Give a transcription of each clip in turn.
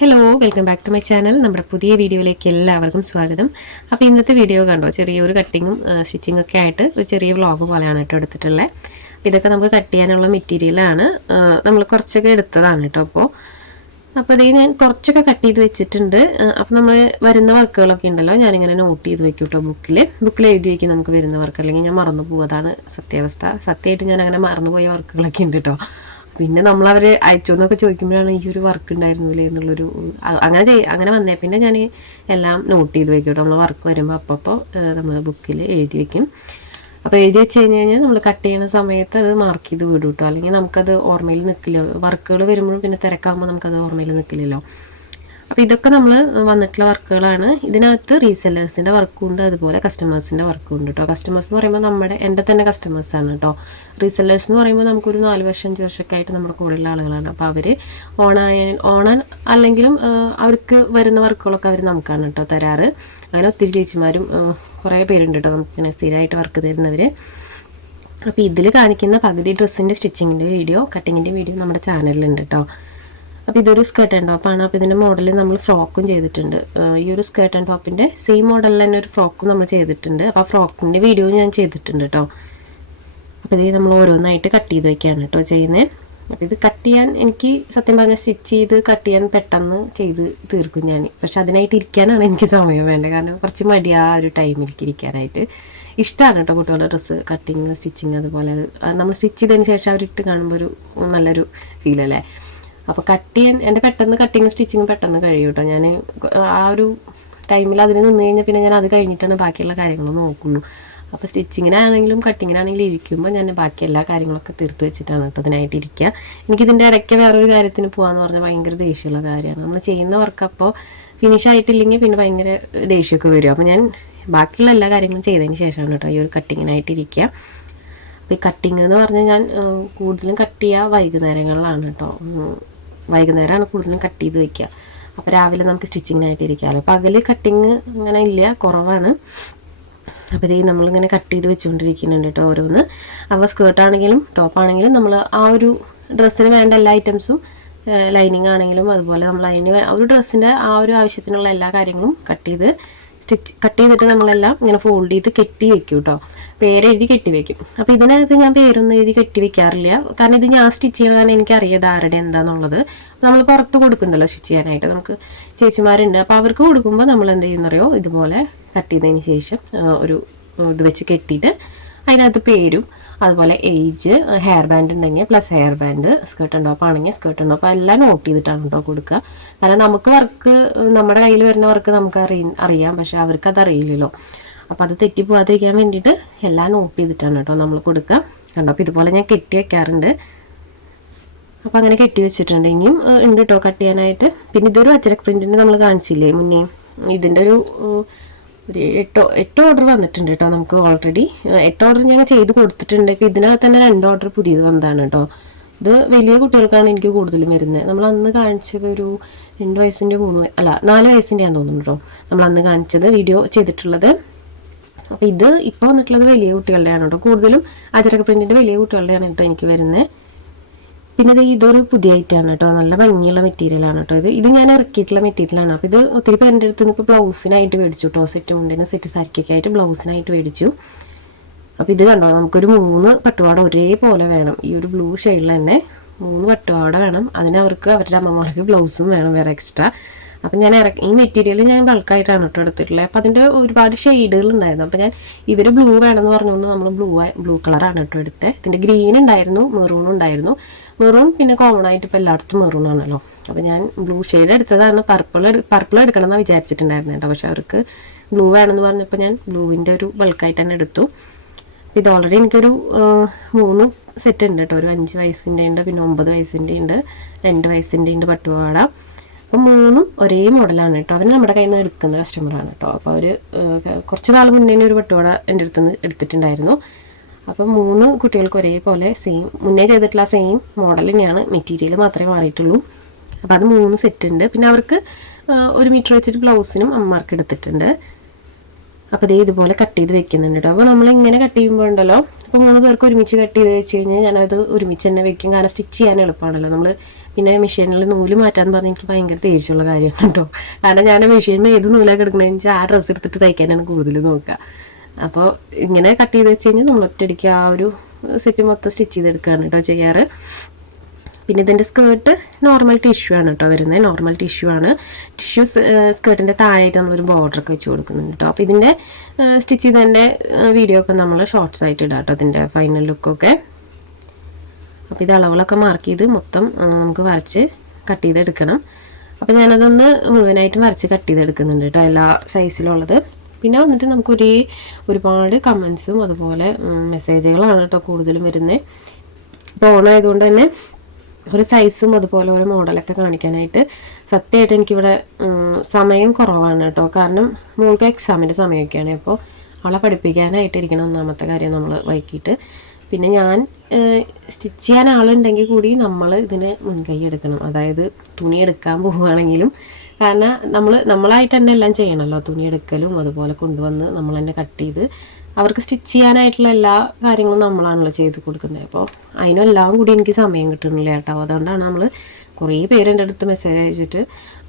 Hello welcome back to my channel നമ്മുടെ പുതിയ വീഡിയോയിലേക്ക് എല്ലാവർക്കും സ്വാഗതം. അപ്പോൾ ഇന്നത്തെ വീഡിയോ കണ്ടോ? ചെറിയൊരു കട്ടിങ്ങും സ്റ്റിച്ചിങ്ങും ഒക്കെ ആയിട്ട് ഒരു ചെറിയ വ്ളോഗ് പോലെയാണ് കേട്ടോ എടുത്തിട്ടുള്ളത് അപ്പോൾ ഇതൊക്കെ നമുക്ക് കട്ട് ചെയ്യാനുള്ള മെറ്റീരിയലാണ് നമ്മൾ കുറച്ചൊക്കെ എടുത്തതാണ് കേട്ടോ അപ്പോൾ അപ്പോൾ ഇതേ ഞാൻ കുറച്ചൊക്കെ കട്ട് ചെയ്ത് വെച്ചിട്ടുണ്ട്. അപ്പോൾ നമ്മൾ വരുന്ന വർക്കുകളൊക്കെ ഉണ്ടല്ലോ ഞാനിങ്ങനെ നോട്ട് ചെയ്ത് വെക്കും കേട്ടോ ബുക്കിൽ ബുക്കിൽ എഴുതി വെക്കും നമുക്ക് വരുന്ന വർക്ക് അല്ലെങ്കിൽ ഞാൻ മറന്നു പോകുന്നതാണ് സത്യാവസ്ഥ. സത്യമായിട്ട് ഞാൻ അങ്ങനെ മറന്നു പോയ വർക്കുകളൊക്കെ ഉണ്ട് കേട്ടോ. പിന്നെ നമ്മൾ അവർ അയച്ചു എന്നൊക്കെ ചോദിക്കുമ്പോഴാണ് ഈ ഒരു വർക്ക് ഉണ്ടായിരുന്നില്ലേ എന്നുള്ളൊരു അങ്ങനെ ചെയ് അങ്ങനെ വന്നേ. പിന്നെ ഞാൻ എല്ലാം നോട്ട് ചെയ്ത് വെക്കും നമ്മൾ വർക്ക് വരുമ്പോൾ അപ്പപ്പോൾ നമ്മൾ ബുക്കിൽ എഴുതി വെക്കും. അപ്പോൾ എഴുതി വെച്ച് കഴിഞ്ഞ് കഴിഞ്ഞാൽ നമ്മൾ കട്ട് ചെയ്യുന്ന സമയത്ത് അത് മാർക്ക് ചെയ്ത് വിടും കേട്ടോ. അല്ലെങ്കിൽ നമുക്കത് ഓർമ്മയിൽ നിൽക്കില്ല വർക്കുകൾ വരുമ്പോഴും പിന്നെ തിരക്കാകുമ്പോൾ നമുക്കത് ഓർമ്മയിൽ നിൽക്കില്ലല്ലോ അപ്പോൾ ഇതൊക്കെ നമ്മൾ വന്നിട്ടുള്ള വർക്കുകളാണ്. ഇതിനകത്ത് റീസെല്ലേഴ്സിന്റെ വർക്കും ഉണ്ട് അതുപോലെ കസ്റ്റമേഴ്സിന്റെ വർക്കും ഉണ്ട് കേട്ടോ കസ്റ്റമേഴ്സ് എന്ന് പറയുമ്പോൾ നമ്മുടെ എന്റെ തന്നെ കസ്റ്റമേഴ്സാണ് കേട്ടോ റീസെല്ലേഴ്സ് എന്ന് പറയുമ്പോൾ നമുക്കൊരു നാല് വർഷം അഞ്ച് വർഷമൊക്കെ ആയിട്ട് നമ്മുടെ കൂടെയുള്ള ആളുകളാണ്. അപ്പോൾ അവർ ഓണായ ഓണാൻ അല്ലെങ്കിലും അവർക്ക് വരുന്ന വർക്കുകളൊക്കെ അവർ നമുക്കാണ് കേട്ടോ തരാറ്. അങ്ങനെ ഒത്തിരി ചേച്ചിമാരും കുറേ പേരുണ്ട് കേട്ടോ നമുക്കിങ്ങനെ സ്ഥിരമായിട്ട് വർക്ക് തരുന്നവർ അപ്പോൾ ഇതിൽ കാണിക്കുന്ന പകുതി ഡ്രസ്സിന്റെ സ്റ്റിച്ചിങ്ങിന്റെ വീഡിയോ കട്ടിങ്ങിന്റെ വീഡിയോ നമ്മുടെ ചാനലിലുണ്ട് കേട്ടോ അപ്പോൾ ഇതൊരു സ്കേർട്ട് ആൻഡ് ടോപ്പാണ് അപ്പോൾ ഇതിന്റെ മോഡൽ നമ്മൾ ഫ്രോക്കും ചെയ്തിട്ടുണ്ട്. ഈ ഒരു സ്കേർട്ട് ആൻഡ് ടോപ്പിന്റെ സെയിം മോഡലിൽ തന്നെ ഒരു ഫ്രോക്കും നമ്മൾ ചെയ്തിട്ടുണ്ട്. അപ്പോൾ ആ ഫ്രോക്കിന്റെ വീഡിയോ ഞാൻ ചെയ്തിട്ടുണ്ട് കേട്ടോ അപ്പോൾ ഇത് നമ്മൾ ഓരോന്നായിട്ട് കട്ട് ചെയ്ത് വയ്ക്കുകയാണ് കേട്ടോ ചെയ്യുന്നത് അപ്പോൾ ഇത് കട്ട് ചെയ്യാൻ എനിക്ക് സത്യം പറഞ്ഞാൽ സ്റ്റിച്ച് ചെയ്ത് കട്ട് ചെയ്യാൻ പെട്ടെന്ന് ചെയ്ത് തീർക്കും ഞാൻ പക്ഷെ അതിനായിട്ട് ഇരിക്കാനാണ് എനിക്ക് സമയം വേണ്ടത്. കാരണം കുറച്ച് മടി ആ ഒരു ടൈമിലേക്ക് ഇരിക്കാനായിട്ട്. ഇഷ്ടമാണ് കേട്ടോ കുട്ടികളുടെ ഡ്രസ്സ് കട്ടിങ് സ്റ്റിച്ചിങ് അതുപോലെ. അത് അത് നമ്മൾ സ്റ്റിച്ച് ചെയ്തതിന് ശേഷം അവരിട്ട് കാണുമ്പോൾ ഒരു നല്ലൊരു ഫീലല്ലേ അപ്പോൾ കട്ട് ചെയ്യാൻ എന്റെ പെട്ടെന്ന് കട്ടിങ് സ്റ്റിച്ചിങ് പെട്ടെന്ന് കഴിയും കേട്ടോ ഞാൻ ആ ഒരു ടൈമിൽ അതിന് നിന്ന് കഴിഞ്ഞാൽ പിന്നെ ഞാൻ അത് കഴിഞ്ഞിട്ടാണ് ബാക്കിയുള്ള കാര്യങ്ങൾ നോക്കുള്ളൂ. അപ്പോൾ സ്റ്റിച്ചിങ്ങിനാണെങ്കിലും കട്ടിങ്ങിനാണെങ്കിലും ഇരിക്കുമ്പോൾ ഞാൻ ബാക്കി എല്ലാ കാര്യങ്ങളൊക്കെ തീർത്ത് വെച്ചിട്ടാണ് കേട്ടോ അതിനായിട്ട് ഇരിക്കുക എനിക്കിതിന്റെ ഇടയ്ക്ക് വേറൊരു കാര്യത്തിന് പോകാന്ന് പറഞ്ഞാൽ ഭയങ്കര ദേഷ്യമുള്ള കാര്യമാണ്. നമ്മൾ ചെയ്യുന്ന വർക്ക് അപ്പോൾ ഫിനിഷ് ആയിട്ടില്ലെങ്കിൽ പിന്നെ ഭയങ്കര ദേഷ്യമൊക്കെ വരും. അപ്പോൾ ഞാൻ ബാക്കിയുള്ള എല്ലാ കാര്യങ്ങളും ചെയ്തതിന് ശേഷമാണ് കേട്ടോ ഈ ഒരു കട്ടിങ്ങിനായിട്ട് ഇരിക്കുക അപ്പോൾ ഈ കട്ടിങ് എന്ന് പറഞ്ഞാൽ ഞാൻ കൂടുതലും കട്ട് ചെയ്യുക വൈകുന്നേരങ്ങളിലാണ് കേട്ടോ വൈകുന്നേരമാണ് കൂടുതലും കട്ട് ചെയ്ത് വയ്ക്കുക അപ്പോൾ രാവിലെ നമുക്ക് സ്റ്റിച്ചിങ്ങിനായിട്ട് ഇരിക്കാമല്ലോ പകൽ കട്ടിങ് അങ്ങനെ ഇല്ല കുറവാണ്. അപ്പോൾ ഇത് നമ്മളിങ്ങനെ കട്ട് ചെയ്ത് വെച്ചുകൊണ്ടിരിക്കുന്നുണ്ട് കേട്ടോ ഓരോന്ന്. അപ്പോൾ സ്കേർട്ടാണെങ്കിലും ടോപ്പാണെങ്കിലും നമ്മൾ ആ ഒരു ഡ്രസ്സിന് വേണ്ട എല്ലാ ഐറ്റംസും ലൈനിങ് ആണെങ്കിലും അതുപോലെ നമ്മൾ അതിന് ഒരു ഡ്രസ്സിന്റെ ആ ഒരു ആവശ്യത്തിനുള്ള എല്ലാ കാര്യങ്ങളും കട്ട് ചെയ്ത് സ്റ്റിച്ച് കട്ട് ചെയ്തിട്ട് നമ്മളെല്ലാം ഇങ്ങനെ ഫോൾഡ് ചെയ്ത് കെട്ടി വെക്കും കേട്ടോ പേരെഴുതി കെട്ടി വെക്കും. അപ്പോൾ ഇതിനകത്ത് ഞാൻ പേരൊന്നും എഴുതി കെട്ടി വെക്കാറില്ല. കാരണം ഇത് ഞാൻ സ്റ്റിച്ച് ചെയ്യണതാണ് എനിക്കറിയാം ആരുടെ എന്താണെന്നുള്ളത് നമ്മൾ പുറത്ത് കൊടുക്കണ്ടല്ലോ സ്റ്റിച്ച് ചെയ്യാനായിട്ട്. നമുക്ക് ചേച്ചിമാരുണ്ട്. അപ്പോൾ അവർക്ക് കൊടുക്കുമ്പോൾ നമ്മൾ എന്ത് ചെയ്യുന്നറിയോ? ഇതുപോലെ കട്ട് ചെയ്തതിന് ശേഷം ഒരു ഇത് വെച്ച് കെട്ടിയിട്ട് അതിനകത്ത് പേരും അതുപോലെ ഏജ് ഹെയർ ബാൻഡ് ഉണ്ടെങ്കിൽ plus hair band skirt top ആണെങ്കിൽ സ്കേർട്ട് ടോപ്പ് എല്ലാം നോട്ട് ചെയ്തിട്ടാണ് കേട്ടോ കൊടുക്കുക. കാരണം നമുക്ക് വർക്ക് നമ്മുടെ കയ്യിൽ വരുന്ന വർക്ക് നമുക്ക് അറിയ അറിയാം പക്ഷെ അവർക്ക് അത് അറിയില്ലല്ലോ. അപ്പോൾ അത് തെറ്റി പോകാതിരിക്കാൻ വേണ്ടിയിട്ട് എല്ലാം നോട്ട് ചെയ്തിട്ടാണ് കേട്ടോ നമ്മൾ കൊടുക്കുക. കണ്ടോ? അപ്പോൾ ഇതുപോലെ ഞാൻ കെട്ടി വയ്ക്കാറുണ്ട് അപ്പോൾ അങ്ങനെ കെട്ടി വെച്ചിട്ടുണ്ട്. ഇനിയും ഉണ്ട് കേട്ടോ കട്ട് ചെയ്യാനായിട്ട്. പിന്നെ ഇതൊരു അച്ചരക്ക് പ്രിന്റിന്റെ നമ്മൾ കാണിച്ചില്ലേ മുന്നേ? ഇതിന്റെ ഒരു ഒരു എട്ടോ എട്ട് ഓർഡർ വന്നിട്ടുണ്ട് കേട്ടോ നമുക്ക് ഓൾറെഡി എട്ട് ഓർഡർ ഞങ്ങൾ ചെയ്ത് കൊടുത്തിട്ടുണ്ട്. ഇപ്പോൾ ഇതിനകത്ത് തന്നെ രണ്ട് ഓർഡർ പുതിയത് വന്നതാണ് കേട്ടോ ഇത് വലിയ കുട്ടികൾക്കാണ് എനിക്ക് കൂടുതലും വരുന്നത്. നമ്മൾ അന്ന് കാണിച്ചത് ഒരു രണ്ട് വയസ്സിന്റെ മൂന്ന് അല്ല നാല് വയസ്സിന്റെ ഞാൻ തോന്നുന്നു കേട്ടോ നമ്മൾ അന്ന് കാണിച്ചത് വീഡിയോ ചെയ്തിട്ടുള്ളത്. അപ്പോൾ ഇത് ഇപ്പോൾ വന്നിട്ടുള്ളത് വലിയ കുട്ടികളുടെയാണ് കേട്ടോ കൂടുതലും അജരക പ്രിന്റിന്റെ വലിയ കുട്ടികളുടെയാണ് കേട്ടോ എനിക്ക് വരുന്നത്. പിന്നെ ഇത് ഇതൊരു പുതിയ ഐറ്റമാണ് കേട്ടോ. നല്ല ഭംഗിയുള്ള മെറ്റീരിയൽ ആണ് കേട്ടോ. ഇത് ഇത് ഞാൻ ഇറക്കിയിട്ടുള്ള മെറ്റീരിയലാണ് അപ്പോൾ ഇത് ഒത്തിരി പേരുടെ അടുത്ത് നിന്ന് ഇപ്പോൾ ബ്ലൗസിനായിട്ട് മേടിച്ചു കേട്ടോ. സെറ്റ് മുണ്ടിന് സെറ്റ് സാരിക്കൊക്കെ ആയിട്ട് ബ്ലൗസിനായിട്ട് മേടിച്ചു. അപ്പോൾ ഇത് കണ്ടോ? നമുക്കൊരു മൂന്ന് പട്ടുപാട ഒരേപോലെ വേണം. ഈ ഒരു ബ്ലൂ ഷെയ്ഡിൽ തന്നെ മൂന്ന് പട്ടുപാട വേണം. അതിന് അവർക്ക് അവരുടെ അമ്മമാർക്ക് ബ്ലൗസും വേണം വേറെ എക്സ്ട്രാ അപ്പം ഞാൻ ഇറക്കി ഈ മെറ്റീരിയൽ ഞാൻ ബൾക്കായിട്ടാണ് കേട്ടോ എടുത്തിട്ടുള്ളത്. അപ്പോൾ അതിന്റെ ഒരുപാട് ഷെയ്ഡുകൾ ഉണ്ടായിരുന്നു. അപ്പോൾ ഞാൻ ഇവർ ബ്ലൂ വേണമെന്ന് പറഞ്ഞുകൊണ്ട് നമ്മൾ ബ്ലൂ ബ്ലൂ കളറാണ് കേട്ടോ എടുത്തത് ഇതിന്റെ ഗ്രീൻ ഉണ്ടായിരുന്നു മെറൂൺ ഉണ്ടായിരുന്നു. മെറൂൺ പിന്നെ കോമൺ ആയിട്ട് ഇപ്പോൾ എല്ലായിടത്തും മെറൂൺ ആണല്ലോ. അപ്പം ഞാൻ ബ്ലൂ ഷെയ്ഡ് എടുത്തതാണ്. പർപ്പിൾ പർപ്പിൾ എടുക്കണം എന്നാണ് വിചാരിച്ചിട്ടുണ്ടായിരുന്നു കേട്ടോ. പക്ഷെ അവർക്ക് ബ്ലൂ വേണമെന്ന് പറഞ്ഞപ്പോൾ ഞാൻ ബ്ലൂവിന്റെ ഒരു ബൾക്കായിട്ട് തന്നെ എടുത്തു. ഇത് ഓൾറെഡി എനിക്കൊരു മൂന്ന് സെറ്റ് ഉണ്ട് കേട്ടോ. ഒരു അഞ്ച് വയസ്സിന്റെ ഉണ്ട് പിന്നെ ഒമ്പത് വയസ്സിന്റെ ഉണ്ട് രണ്ട് വയസ്സിന്റെ ഉണ്ട് പട്ടുപാട അപ്പോൾ മൂന്നും ഒരേ മോഡലാണ് കേട്ടോ. അവർ നമ്മുടെ കയ്യിൽ നിന്ന് എടുക്കുന്ന കസ്റ്റമറാണ് കേട്ടോ. അപ്പോൾ അവർ കുറച്ച് നാൾ മുന്നേ ഒരു പട്ടുപാട എന്റെ അടുത്ത് നിന്ന് എടുത്തിട്ടുണ്ടായിരുന്നു. അപ്പം മൂന്ന് കുട്ടികൾക്ക് ഒരേപോലെ സെയിം മുന്നേ ചെയ്തിട്ടുള്ള സെയിം മോഡൽ തന്നെയാണ് മെറ്റീരിയൽ മാത്രമേ മാറിയിട്ടുള്ളൂ. അപ്പോൾ അത് മൂന്ന് സെറ്റ് ഉണ്ട്. പിന്നെ അവർക്ക് ഒരു മീറ്റർ വെച്ചിട്ട് ബ്ലൗസിനും അമ്മമാർക്ക് എടുത്തിട്ടുണ്ട്. അപ്പോൾ ദേ ഇതുപോലെ കട്ട് ചെയ്ത് വെക്കുന്നുണ്ട് കേട്ടോ അപ്പോൾ നമ്മൾ ഇങ്ങനെ കട്ട് ചെയ്യുമ്പോൾ ഉണ്ടല്ലോ അപ്പോൾ മൂന്ന് പേർക്ക് ഒരുമിച്ച് കട്ട് ചെയ്ത് വെച്ച് കഴിഞ്ഞാൽ ഞാനത് ഒരുമിച്ച് തന്നെ വെക്കും. കാരണം സ്റ്റിച്ച് ചെയ്യാൻ എളുപ്പമാണല്ലോ. നമ്മൾ പിന്നെ മെഷീനിൽ നൂൽ മാറ്റാന്ന് പറഞ്ഞാൽ എനിക്ക് ഭയങ്കര ദേഷ്യമുള്ള കാര്യമാണ് കേട്ടോ കാരണം ഞാൻ മെഷീനിൽ ഏത് നൂലാണ് കിടക്കണമെന്ന് വെച്ചാൽ ആ ഡ്രസ്സ് എടുത്തിട്ട് തയ്ക്കാനാണ് കൂടുതൽ നോക്കുക. അപ്പോൾ ഇങ്ങനെ കട്ട് ചെയ്ത് വെച്ച് കഴിഞ്ഞാൽ നമ്മൾ ഒറ്റയടിക്ക് ആ ഒരു സെറ്റ് മൊത്തം സ്റ്റിച്ച് ചെയ്തെടുക്കുകയാണ് കേട്ടോ ചെയ്യാറ്. പിന്നെ ഇതിന്റെ സ്കേർട്ട് നോർമൽ ടിഷ്യൂ ആണ് കേട്ടോ വരുന്നത് നോർമൽ ടിഷ്യൂ ആണ്. ടിഷ്യൂ സ്കേർട്ടിന്റെ താഴെയായിട്ട് നമ്മളൊരു ബോർഡറൊക്കെ വെച്ച് കൊടുക്കുന്നുണ്ട് കേട്ടോ അപ്പോൾ ഇതിന്റെ സ്റ്റിച്ച് ചെയ്തതിന്റെ വീഡിയോ ഒക്കെ നമ്മൾ ഷോർട്സ് ആയിട്ട് ഇടാം കേട്ടോ അതിന്റെ ഫൈനൽ ലുക്കൊക്കെ അപ്പോൾ ഇത് അളവുകളൊക്കെ മാർക്ക് ചെയ്ത് മൊത്തം നമുക്ക് വരച്ച് കട്ട് ചെയ്തെടുക്കണം. അപ്പോൾ ഞാനതൊന്ന് മുഴുവനായിട്ടും വരച്ച് കട്ട് ചെയ്തെടുക്കുന്നുണ്ട് കേട്ടോ എല്ലാ സൈസിലുള്ളത് പിന്നെ വന്നിട്ട് നമുക്കൊരു ഒരുപാട് കമൻസും അതുപോലെ മെസ്സേജുകളാണ് കേട്ടോ കൂടുതലും വരുന്നത് ഇപ്പോൾ ഓണായതുകൊണ്ട് തന്നെ ഒരു സൈസും അതുപോലെ ഓരോ മോഡലൊക്കെ കാണിക്കാനായിട്ട് സത്യമായിട്ട് എനിക്കിവിടെ സമയം കുറവാണ് കേട്ടോ കാരണം മോൾക്ക് എക്സാമിന്റെ സമയമൊക്കെയാണ്. അപ്പോൾ അവളെ പഠിപ്പിക്കാനായിട്ടിരിക്കണം ഒന്നാമത്തെ കാര്യം നമ്മൾ വൈകിട്ട്. പിന്നെ ഞാൻ സ്റ്റിച്ച് ചെയ്യാൻ ആളുണ്ടെങ്കിൽ കൂടി നമ്മൾ ഇതിനെ മുൻകൈ എടുക്കണം. അതായത് തുണി എടുക്കാൻ പോവുകയാണെങ്കിലും. കാരണം നമ്മൾ നമ്മളായിട്ട് തന്നെ എല്ലാം ചെയ്യണമല്ലോ തുണി എടുക്കലും അതുപോലെ കൊണ്ടുവന്ന് നമ്മൾ തന്നെ കട്ട് ചെയ്ത് അവർക്ക് സ്റ്റിച്ച് ചെയ്യാനായിട്ടുള്ള എല്ലാ കാര്യങ്ങളും നമ്മളാണല്ലോ ചെയ്ത് കൊടുക്കുന്നത്. അപ്പോൾ അതിനെല്ലാം കൂടി എനിക്ക് സമയം കിട്ടുന്നില്ല കേട്ടോ. അതുകൊണ്ടാണ് നമ്മൾ കുറേ പേര് എന്റെ അടുത്ത് മെസ്സേജ് അയച്ചിട്ട്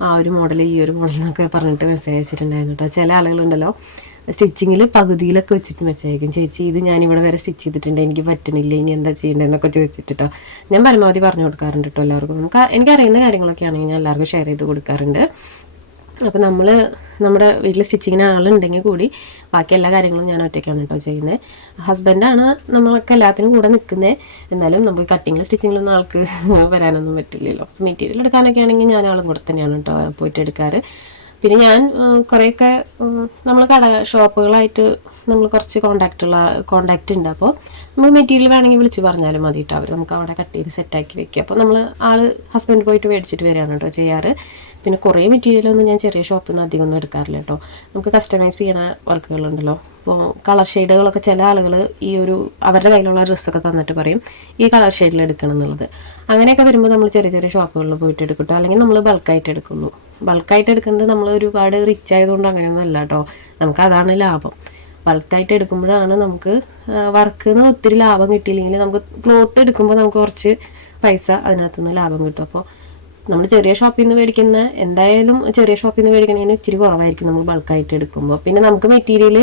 ആ ഒരു മോഡൽ ഈ ഒരു മോഡൽ എന്നൊക്കെ പറഞ്ഞിട്ട് മെസ്സേജ് അയച്ചിട്ടുണ്ടായിരുന്നു കേട്ടോ. ചില ആളുകളുണ്ടല്ലോ സ്റ്റിച്ചിങ്ങിൽ പകുതിയിലൊക്കെ വെച്ചിട്ട് മെസ്സേജ് ചേച്ചി ഇത് ഞാനിവിടെ വരെ സ്റ്റിച്ച് ചെയ്തിട്ടുണ്ട്. എനിക്ക് പറ്റണില്ല. ഇനി എന്താ ചെയ്യേണ്ടതെന്നൊക്കെ ചോദിച്ചിട്ടോ ഞാൻ പരമാവധി പറഞ്ഞു കൊടുക്കാറുണ്ട് കേട്ടോ എല്ലാവർക്കും. നമുക്ക് എനിക്കറിയുന്ന കാര്യങ്ങളൊക്കെ ആണെങ്കിൽ ഞാൻ എല്ലാവർക്കും ഷെയർ ചെയ്ത് കൊടുക്കാറുണ്ട്. അപ്പോൾ നമ്മൾ നമ്മുടെ വീട്ടിൽ സ്റ്റിച്ചിങ്ങിന് ആളുണ്ടെങ്കിൽ കൂടി ബാക്കി എല്ലാ കാര്യങ്ങളും ഞാൻ ഒറ്റയ്ക്കാണ് കേട്ടോ ചെയ്യുന്നത് ഹസ്ബൻഡാണ് നമ്മളൊക്കെ എല്ലാത്തിനും കൂടെ നിൽക്കുന്നത് എന്നാലും നമുക്ക് കട്ടിങ്ങിലും സ്റ്റിച്ചിങ്ങിലൊന്നും ആൾക്ക് വരാനൊന്നും പറ്റില്ലല്ലോ. മെറ്റീരിയൽ എടുക്കാനൊക്കെ ആണെങ്കിൽ ഞാൻ ആളും കൂടെ തന്നെയാണ് കേട്ടോ പോയിട്ട് എടുക്കാറ്. പിന്നെ ഞാൻ കുറേയൊക്കെ നമ്മൾ കട ഷോപ്പുകളായിട്ട് നമ്മൾ കുറച്ച് കോണ്ടാക്റ്റുള്ള കോണ്ടാക്റ്റ് ഉണ്ട് അപ്പോൾ നമുക്ക് മെറ്റീരിയൽ വേണമെങ്കിൽ വിളിച്ച് പറഞ്ഞാലും മതി കേട്ടോ അവർ നമുക്ക് അവിടെ കട്ട് ചെയ്ത് സെറ്റാക്കി വെക്കുക അപ്പോൾ നമ്മൾ ആൾ ഹസ്ബൻഡ് പോയിട്ട് മേടിച്ചിട്ട് വരികയാണ് കേട്ടോ ചെയ്യാറ്. പിന്നെ കുറേ മെറ്റീരിയലൊന്നും ഞാൻ ചെറിയ ഷോപ്പിൽ നിന്ന് അധികം ഒന്നും എടുക്കാറില്ല കേട്ടോ നമുക്ക് കസ്റ്റമൈസ് ചെയ്യണ വർക്കുകളുണ്ടല്ലോ ഇപ്പോൾ കളർ ഷെയ്ഡുകളൊക്കെ ചില ആളുകൾ ഈ ഒരു അവരുടെ കയ്യിലുള്ള ഡ്രസ്സൊക്കെ തന്നിട്ട് പറയും ഈ കളർ ഷെയ്ഡിൽ എടുക്കണം എന്നുള്ളത്. അങ്ങനെയൊക്കെ വരുമ്പോൾ നമ്മൾ ചെറിയ ചെറിയ ഷോപ്പുകളിൽ പോയിട്ട് എടുക്കട്ടോ. അല്ലെങ്കിൽ നമ്മൾ ബൾക്കായിട്ട് എടുക്കുള്ളൂ. ബൾക്കായിട്ട് എടുക്കുന്നത് നമ്മൾ ഒരുപാട് റിച്ച് ആയതുകൊണ്ട് അങ്ങനെയൊന്നും അല്ല കേട്ടോ നമുക്ക് അതാണ് ലാഭം. ബൾക്കായിട്ട് എടുക്കുമ്പോഴാണ് നമുക്ക് വർക്ക് നിന്ന് ഒത്തിരി ലാഭം കിട്ടിയില്ലെങ്കിൽ നമുക്ക് ക്ലോത്ത് എടുക്കുമ്പോൾ നമുക്ക് കുറച്ച് പൈസ അതിനകത്തുനിന്ന് ലാഭം കിട്ടും. അപ്പോൾ നമ്മൾ ചെറിയ ഷോപ്പിൽ നിന്ന് മേടിക്കുന്ന എന്തായാലും ചെറിയ ഷോപ്പിൽ നിന്ന് മേടിക്കണതിന് ഇച്ചിരി കുറവായിരിക്കും നമ്മൾ ബൾക്കായിട്ട് എടുക്കുമ്പോൾ പിന്നെ നമുക്ക് മെറ്റീരിയൽ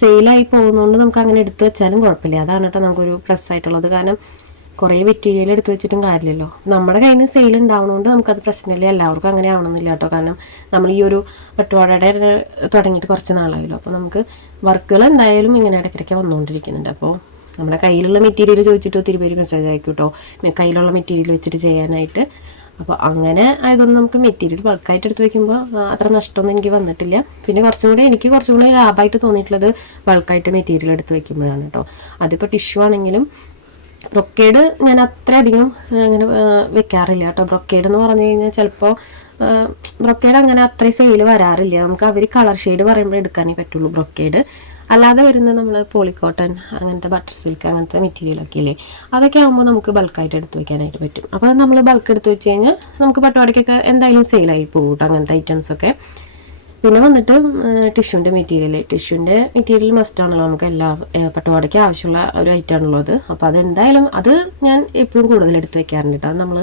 സെയിലായി പോകുന്നതുകൊണ്ട് നമുക്ക് അങ്ങനെ എടുത്തു വെച്ചാലും കുഴപ്പമില്ല. അതാണ് കേട്ടോ നമുക്കൊരു പ്ലസ് ആയിട്ടുള്ളത്. കാരണം കുറേ മെറ്റീരിയൽ എടുത്തു വെച്ചിട്ടും കാര്യമില്ലല്ലോ. നമ്മുടെ കയ്യിൽ നിന്ന് സെയിൽ ഉണ്ടാവണതുകൊണ്ട് നമുക്കത് പ്രശ്നമില്ല. എല്ലാവർക്കും അങ്ങനെ ആവണമെന്നില്ല കേട്ടോ. കാരണം നമ്മൾ ഈ ഒരു പട്ടുപാടയുടെ തുടങ്ങിയിട്ട് കുറച്ച് നാളായല്ലോ. അപ്പോൾ നമുക്ക് വർക്കുകൾ എന്തായാലും ഇങ്ങനെ ഇടയ്ക്കിടയ്ക്ക് വന്നുകൊണ്ടിരിക്കുന്നുണ്ട് അപ്പോൾ നമ്മുടെ കയ്യിലുള്ള മെറ്റീരിയൽ ചോദിച്ചിട്ട് ഒത്തിരി പേര് മെസ്സേജ് അയക്കും കയ്യിലുള്ള മെറ്റീരിയൽ വെച്ചിട്ട് ചെയ്യാനായിട്ട്. അപ്പോൾ അങ്ങനെ ആയതുകൊണ്ട് നമുക്ക് മെറ്റീരിയൽ ബൾക്കായിട്ട് എടുത്ത് വെക്കുമ്പോൾ ആ, അത്ര നഷ്ടമൊന്നും എനിക്ക് വന്നിട്ടില്ല. പിന്നെ കുറച്ചും കൂടി എനിക്ക് കുറച്ചും കൂടി ലാഭമായിട്ട് തോന്നിയിട്ടുള്ളത് ബൾക്കായിട്ട് മെറ്റീരിയൽ എടുത്ത് വെക്കുമ്പോഴാണ് കേട്ടോ. അതിപ്പോൾ ടിഷ്യൂ ആണെങ്കിലും ബ്രൊക്കേഡ് ഞാൻ അത്രയധികം അങ്ങനെ വെക്കാറില്ല കേട്ടോ. ബ്രൊക്കേഡ് എന്ന് പറഞ്ഞു കഴിഞ്ഞാൽ ചിലപ്പോൾ ബ്രൊക്കേഡ് അങ്ങനെ അത്രയും സെയിൽ വരാറില്ല. നമുക്ക് അവർ കളർ ഷെയ്ഡ് പറയുമ്പോൾ എടുക്കാനേ പറ്റുള്ളൂ ബ്രൊക്കേഡ് അല്ലാതെ വരുന്ന നമ്മൾ പോളിക്കോട്ടൺ അങ്ങനത്തെ ബട്ടർ സിൽക്ക് അങ്ങനത്തെ മെറ്റീരിയലൊക്കെ ഇല്ലേ അതൊക്കെ ആകുമ്പോൾ നമുക്ക് ബൾക്കായിട്ട് എടുത്ത് വയ്ക്കാനായിട്ട് പറ്റും. അപ്പോൾ നമ്മൾ ബൾക്ക് എടുത്ത് വെച്ച് കഴിഞ്ഞാൽ നമുക്ക് പട്ടുപാടിക്കൊക്കെ എന്തായാലും സെയിലായി പോകും കേട്ടോ അങ്ങനത്തെ ഐറ്റംസൊക്കെ പിന്നെ വന്നിട്ട് ടിഷ്യൂന്റെ മെറ്റീരിയൽ ടിഷ്യൂന്റെ മെറ്റീരിയൽ മസ്റ്റ് ആണല്ലോ നമുക്ക് എല്ലാ പട്ടുപാടയ്ക്ക് ആവശ്യമുള്ള ഒരു ഐറ്റം ആണല്ലോ അത്. അപ്പോൾ അതെന്തായാലും അത് ഞാൻ എപ്പോഴും കൂടുതൽ എടുത്ത് വയ്ക്കാറുണ്ട് കേട്ടോ നമ്മൾ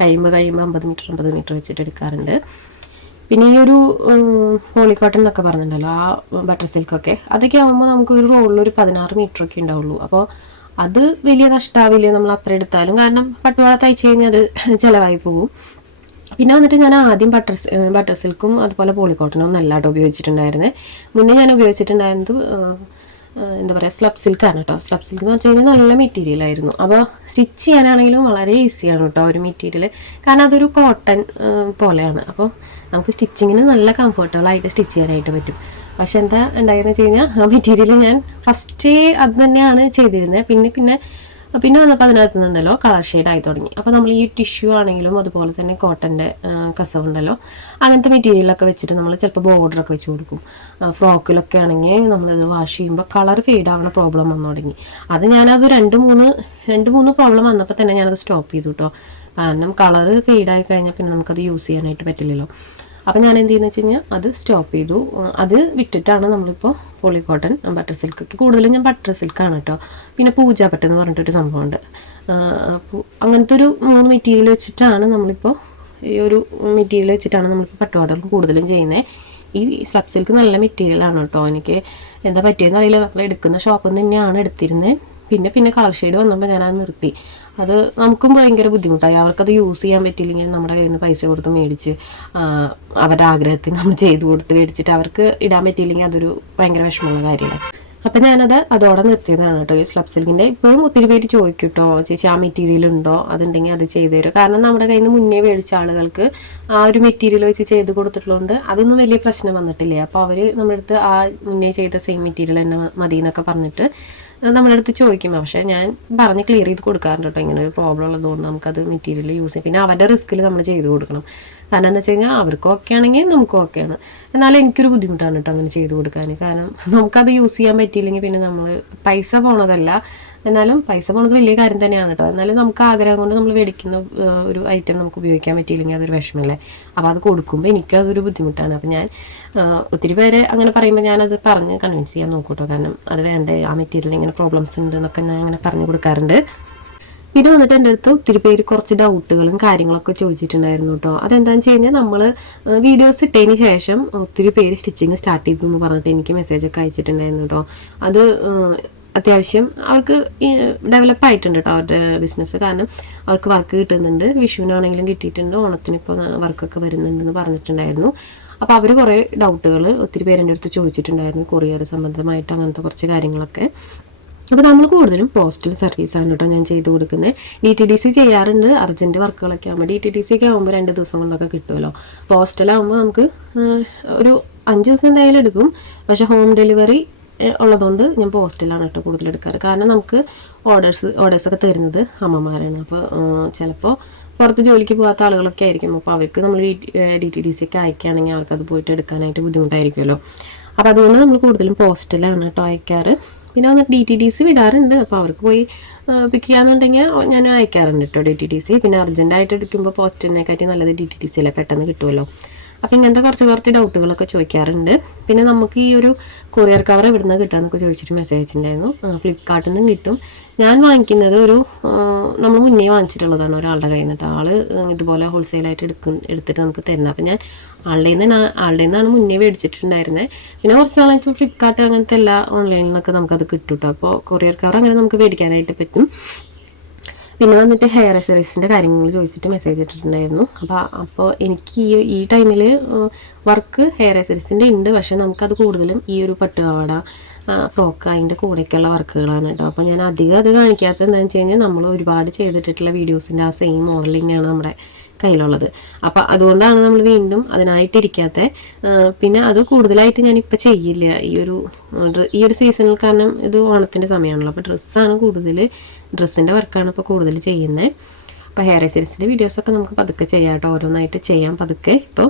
കഴിയുമ്പോൾ കഴിയുമ്പോൾ അമ്പത് മീറ്റർ അമ്പത് മീറ്റർ വെച്ചിട്ട് എടുക്കാറുണ്ട്. പിന്നെ ഈ ഒരു പോളിക്കോട്ടൺ എന്നൊക്കെ പറഞ്ഞിട്ടുണ്ടല്ലോ ആ ബട്ടർ സിൽക്കൊക്കെ അതൊക്കെ ആകുമ്പോൾ നമുക്ക് ഒരു റോളിൽ ഒരു പതിനാറ് മീറ്റർ ഒക്കെ ഉണ്ടാവുള്ളൂ. അപ്പോൾ അത് വലിയ നഷ്ടാവില്ല നമ്മൾ അത്ര എടുത്താലും? കാരണം പട്ടുപാട തയ്ച്ചു കഴിഞ്ഞാൽ അത് ചിലവായി പോകും പിന്നെ വന്നിട്ട് ഞാൻ ആദ്യം ബട്ടർ ബട്ടർ സിൽക്കും അതുപോലെ പോളിക്കോട്ടനും നല്ലതായിട്ട് ഉപയോഗിച്ചിട്ടുണ്ടായിരുന്നത് മുന്നേ ഞാൻ ഉപയോഗിച്ചിട്ടുണ്ടായിരുന്നത് എന്താ പറയുക സ്ലബ് സിൽക്കാണ് കേട്ടോ സ്ലബ് സിൽക്ക് എന്ന് വെച്ച് കഴിഞ്ഞാൽ നല്ല മെറ്റീരിയൽ ആയിരുന്നു. അപ്പോൾ സ്റ്റിച്ച് ചെയ്യാനാണെങ്കിലും വളരെ ഈസിയാണ് കേട്ടോ ഒരു മെറ്റീരിയൽ കാരണം അതൊരു കോട്ടൺ പോലെയാണ്. അപ്പോൾ നമുക്ക് സ്റ്റിച്ചിങ്ങിന് നല്ല കംഫർട്ടബിൾ ആയിട്ട് സ്റ്റിച്ച് ചെയ്യാനായിട്ട് പറ്റും. പക്ഷെ എന്താ ഉണ്ടായിരുന്നു വെച്ച് കഴിഞ്ഞാൽ ആ മെറ്റീരിയൽ ഞാൻ ഫസ്റ്റ് അത് തന്നെയാണ് ചെയ്തിരുന്നത്. പിന്നെ പിന്നെ പിന്നെ വന്നപ്പോൾ അതിനകത്ത് നിന്നുണ്ടല്ലോ കളർ ആയി തുടങ്ങി. അപ്പോൾ നമ്മൾ ഈ ടിഷ്യൂ ആണെങ്കിലും അതുപോലെ തന്നെ കോട്ടന്റെ കസവുണ്ടല്ലോ അങ്ങനത്തെ മെറ്റീരിയലൊക്കെ വെച്ചിട്ട് നമ്മൾ ചിലപ്പോൾ ബോർഡറൊക്കെ വെച്ച് കൊടുക്കും. ഫ്രോക്കിലൊക്കെ ആണെങ്കിൽ നമ്മളത് വാഷ് ചെയ്യുമ്പോൾ കളർ ഫെയ്ഡ് ആവുന്ന പ്രോബ്ലം വന്നു തുടങ്ങി. അത് ഞാനത് രണ്ട് മൂന്ന് രണ്ട് മൂന്ന് പ്രോബ്ലം വന്നപ്പോൾ തന്നെ ഞാനത് സ്റ്റോപ്പ് ചെയ്തു കേട്ടോ കാരണം കളർ ഫെയ്ഡായി കഴിഞ്ഞാൽ പിന്നെ നമുക്കത് യൂസ് ചെയ്യാനായിട്ട് പറ്റില്ലല്ലോ. അപ്പോൾ ഞാൻ എന്ത് ചെയ്യുന്നത് വെച്ച് കഴിഞ്ഞാൽ അത് സ്റ്റോപ്പ് ചെയ്തു. അത് വിട്ടിട്ടാണ് നമ്മളിപ്പോൾ പോളി കോട്ടൺ ബട്ടർ സിൽക്ക് കൂടുതലും ഞാൻ ബട്ടർ സിൽക്കാണ് കേട്ടോ പിന്നെ പൂജ പട്ട് എന്ന് പറഞ്ഞിട്ടൊരു സംഭവമുണ്ട്. അങ്ങനത്തെ ഒരു മൂന്ന് മെറ്റീരിയൽ വെച്ചിട്ടാണ് നമ്മളിപ്പോൾ ഈ ഒരു മെറ്റീരിയൽ വെച്ചിട്ടാണ് നമ്മളിപ്പോൾ പട്ടുപാടുകൾ കൂടുതലും ചെയ്യുന്നത് ഈ സ്ലബ് സിൽക്ക് നല്ല മെറ്റീരിയലാണ് കേട്ടോ എനിക്ക് എന്താ പറ്റിയെന്ന് അറിയില്ല. നമ്മൾ എടുക്കുന്ന ഷോപ്പിൽ നിന്ന് തന്നെയാണ് എടുത്തിരുന്നത് പിന്നെ പിന്നെ കളർ ഷെയ്ഡ് വന്നപ്പോൾ ഞാനത് നിർത്തി. അത് നമുക്കും ഭയങ്കര ബുദ്ധിമുട്ടായി. അവർക്കത് യൂസ് ചെയ്യാൻ പറ്റിയില്ലെങ്കിൽ നമ്മുടെ കയ്യിൽ നിന്ന് പൈസ കൊടുത്ത് മേടിച്ച് അവരുടെ ആഗ്രഹത്തിന് നമ്മൾ ചെയ്ത് കൊടുത്ത് മേടിച്ചിട്ട് അവർക്ക് ഇടാൻ പറ്റിയില്ലെങ്കിൽ അതൊരു ഭയങ്കര വിഷമമുള്ള കാര്യമാണ്. അപ്പം ഞാനത് അതോടെ നിർത്തിയതാണ് കേട്ടോ. ഈ സ്ലബ് സിൽക്കിന്റെ ഇപ്പോഴും ഒത്തിരി പേര് ചോദിക്കും കേട്ടോ ചേച്ചി ആ മെറ്റീരിയൽ ഉണ്ടോ? അതുണ്ടെങ്കിൽ അത് ചെയ്തു തരും കാരണം നമ്മുടെ കയ്യിൽ നിന്ന് മുന്നേ മേടിച്ച ആളുകൾക്ക് ആ ഒരു മെറ്റീരിയൽ വെച്ച് ചെയ്ത് കൊടുത്തിട്ടുള്ളതുകൊണ്ട് അതൊന്നും വലിയ പ്രശ്നം വന്നിട്ടില്ല. അപ്പോൾ അവർ നമ്മുടെ അടുത്ത് ആ മുന്നേ ചെയ്ത സെയിം മെറ്റീരിയൽ തന്നെ മതി എന്നൊക്കെ പറഞ്ഞിട്ട് നമ്മുടെ അടുത്ത് ചോദിക്കും പക്ഷേ ഞാൻ പറഞ്ഞ് ക്ലിയർ ചെയ്ത് കൊടുക്കാറുണ്ട് കേട്ടോ ഇങ്ങനെ ഒരു പ്രോബ്ലം ഉള്ളതുകൊണ്ട് നമുക്കത് മെറ്റീരിയൽ യൂസ് ചെയ്യും. പിന്നെ അവരുടെ റിസ്ക്കിൽ നമ്മൾ ചെയ്ത് കൊടുക്കണം. കാരണം എന്താ വെച്ച് കഴിഞ്ഞാൽ അവർക്ക് ഓക്കെ ആണെങ്കിൽ നമുക്കും ഓക്കെയാണ് എന്നാലും എനിക്കൊരു ബുദ്ധിമുട്ടാണ് കേട്ടോ അങ്ങനെ ചെയ്ത് കൊടുക്കാൻ കാരണം നമുക്കത് യൂസ് ചെയ്യാൻ പറ്റിയില്ലെങ്കിൽ പിന്നെ നമ്മൾ പൈസ പോണതല്ല. എന്നാലും പൈസ പോണത് വലിയ കാര്യം തന്നെയാണ് കേട്ടോ. എന്നാലും നമുക്ക് ആഗ്രഹം കൊണ്ട് നമ്മൾ മേടിക്കുന്ന ഒരു ഐറ്റം നമുക്ക് ഉപയോഗിക്കാൻ പറ്റിയില്ലെങ്കിൽ അതൊരു വിഷമമല്ലേ അപ്പോൾ അത് കൊടുക്കുമ്പോൾ എനിക്കതൊരു ബുദ്ധിമുട്ടാണ്. അപ്പോൾ ഞാൻ ഒത്തിരി പേര് അങ്ങനെ പറയുമ്പോൾ ഞാനത് പറഞ്ഞ് കൺവിൻസ് ചെയ്യാൻ നോക്കൂട്ടോ. കാരണം അത് വേണ്ടേ ആ മെറ്റീരിയൽ ഇങ്ങനെ പ്രോബ്ലംസ് ഉണ്ട് എന്നൊക്കെ ഞാൻ അങ്ങനെ പറഞ്ഞു കൊടുക്കാറുണ്ട്. പിന്നെ വന്നിട്ട് എന്റെ അടുത്ത് ഒത്തിരി പേര് കുറച്ച് ഡൗട്ടുകളും കാര്യങ്ങളൊക്കെ ചോദിച്ചിട്ടുണ്ടായിരുന്നു കേട്ടോ അതെന്താണെന്ന് വെച്ച് കഴിഞ്ഞാൽ നമ്മൾ വീഡിയോസ് ഇട്ടതിന് ശേഷം ഒത്തിരി പേര് സ്റ്റിച്ചിങ് സ്റ്റാർട്ട് ചെയ്തു എന്ന് പറഞ്ഞിട്ട് എനിക്ക് മെസ്സേജൊക്കെ അയച്ചിട്ടുണ്ടായിരുന്നു കേട്ടോ അത് അത്യാവശ്യം അവർക്ക് ഡെവലപ്പ് ആയിട്ടുണ്ട് കേട്ടോ അവരുടെ ബിസിനസ് കാരണം അവർക്ക് വർക്ക് കിട്ടുന്നുണ്ട്. വിഷുവിനാണെങ്കിലും കിട്ടിയിട്ടുണ്ട്. ഓണത്തിന് ഇപ്പോൾ വർക്കൊക്കെ വരുന്നുണ്ടെന്ന് പറഞ്ഞിട്ടുണ്ടായിരുന്നു. അപ്പോൾ അവർ കുറേ ഡൗട്ടുകൾ ഒത്തിരി പേര് എന്റെ അടുത്ത് ചോദിച്ചിട്ടുണ്ടായിരുന്നു കൊറിയർ സംബന്ധമായിട്ട് അങ്ങനത്തെ കുറച്ച് കാര്യങ്ങളൊക്കെ. അപ്പോൾ നമ്മൾ കൂടുതലും പോസ്റ്റൽ സർവീസാണ് കേട്ടോ ഞാൻ ചെയ്ത് കൊടുക്കുന്നത് ഡി ടി ഡി സി ചെയ്യാറുണ്ട്. അർജന്റ് വർക്കുകളൊക്കെ ആകുമ്പോൾ ഡി ടി ഡി സി ഒക്കെ ആകുമ്പോൾ രണ്ട് ദിവസം കൊണ്ടൊക്കെ കിട്ടുമല്ലോ പോസ്റ്റലാകുമ്പോൾ നമുക്ക് ഒരു അഞ്ച് ദിവസം എന്തായാലും എടുക്കും. പക്ഷേ ഹോം ഡെലിവറി ഉള്ളതുകൊണ്ട് ഞാൻ പോസ്റ്റിലാണ് കേട്ടോ കൂടുതൽ എടുക്കാറ്. കാരണം നമുക്ക് ഓർഡേഴ്സ് ഓർഡേഴ്സൊക്കെ തരുന്നത് അമ്മമാരാണ്. അപ്പോൾ ചിലപ്പോൾ പുറത്ത് ജോലിക്ക് പോകാത്ത ആളുകളൊക്കെ ആയിരിക്കും. അപ്പോൾ അവർക്ക് നമ്മൾ ഡി ടി ഡി സി ഒക്കെ അയക്കുകയാണെങ്കിൽ അവർക്കത് പോയിട്ട് എടുക്കാനായിട്ട് ബുദ്ധിമുട്ടായിരിക്കുമല്ലോ. അപ്പോൾ അതുകൊണ്ട് നമ്മൾ കൂടുതലും പോസ്റ്റലാണ് കേട്ടോ അയക്കാറ്. പിന്നെ വന്നിട്ട് ഡി ടി ഡി സി വിടാറുണ്ട്. അപ്പോൾ അവർക്ക് പോയി പിക്ക് ചെയ്യാന്നുണ്ടെങ്കിൽ ഞാൻ അയക്കാറുണ്ട് കേട്ടോ ഡി ടി ഡി സി. പിന്നെ അർജന്റായിട്ട് എടുക്കുമ്പോൾ പോസ്റ്റിനെക്കാട്ടി നല്ലത് ഡി ടി ഡി സിയിലെ പെട്ടെന്ന് കിട്ടുമല്ലോ അപ്പോൾ ഇങ്ങനത്തെ കുറച്ച് കുറച്ച് ഡൗട്ടുകളൊക്കെ ചോദിക്കാറുണ്ട്. പിന്നെ നമുക്ക് ഈ ഒരു കൊറിയർ കവർ എവിടുന്ന് കിട്ടാമെന്നൊക്കെ ചോദിച്ചിട്ട് മെസ്സേജ് അയച്ചിട്ടുണ്ടായിരുന്നു. ഫ്ലിപ്കാർട്ടിൽ നിന്നും കിട്ടും. ഞാൻ വാങ്ങിക്കുന്നത് ഒരു നമ്മൾ മുന്നേ വാങ്ങിച്ചിട്ടുള്ളതാണ് ഒരാളുടെ കയ്യിൽ നിന്നിട്ട്. ആൾ ഇതുപോലെ ഹോൾസെയിലായിട്ട് എടുക്കും എടുത്തിട്ട് നമുക്ക് തരുന്നത് അപ്പം ഞാൻ ആളുടെ നിന്ന് ആളുടെ നിന്നാണ് മുന്നേ മേടിച്ചിട്ടുണ്ടായിരുന്നത് പിന്നെ കുറച്ച് നാളെ വെച്ചാൽ ഫ്ലിപ്കാർട്ട് അങ്ങനത്തെ എല്ലാ ഓൺലൈനിൽ നിന്നൊക്കെ നമുക്കത് കിട്ടും കേട്ടോ അപ്പോൾ കൊറിയർ കവർ അങ്ങനെ നമുക്ക് മേടിക്കാനായിട്ട് പറ്റും. പിന്നെ വന്നിട്ട് ഹെയർ അക്സറീസിന്റെ കാര്യങ്ങൾ ചോദിച്ചിട്ട് മെസ്സേജ് ഇട്ടിട്ടുണ്ടായിരുന്നു. അപ്പോൾ അപ്പോൾ എനിക്ക് ഈ ഈ ടൈമിൽ വർക്ക് ഹെയർ അക്സറീസിന്റെ ഉണ്ട് പക്ഷേ നമുക്കത് കൂടുതലും ഈ ഒരു പട്ടുപാവാട ഫ്രോക്ക് അതിന്റെ കൂടെയൊക്കെയുള്ള വർക്കുകളാണ് കേട്ടോ. അപ്പോൾ ഞാൻ അധികം അത് കാണിക്കാത്തത് എന്താണെന്ന് വെച്ച് കഴിഞ്ഞാൽ നമ്മൾ ഒരുപാട് ചെയ്തിട്ടുള്ള വീഡിയോസിന്റെ ആ സെയിം മോഡലിങ്ങാണ് നമ്മുടെ കയ്യിലുള്ളത്. അപ്പോൾ അതുകൊണ്ടാണ് നമ്മൾ വീണ്ടും അതിനായിട്ടിരിക്കാത്ത പിന്നെ അത് കൂടുതലായിട്ട് ഞാനിപ്പോൾ ചെയ്യില്ല. ഈ ഒരു ഈ ഒരു സീസണിൽ കാരണം ഇത് ഓണത്തിന്റെ സമയമാണല്ലോ അപ്പോൾ ഡ്രസ്സാണ് കൂടുതൽ ഡ്രസ്സിന്റെ വർക്കാണ് ഇപ്പോൾ കൂടുതൽ ചെയ്യുന്നത് അപ്പോൾ ഹെയർ എസരീസിന്റെ വീഡിയോസൊക്കെ നമുക്ക് പതുക്കെ ചെയ്യാം കേട്ടോ. ഓരോന്നായിട്ട് ചെയ്യാം പതുക്കെ. ഇപ്പോൾ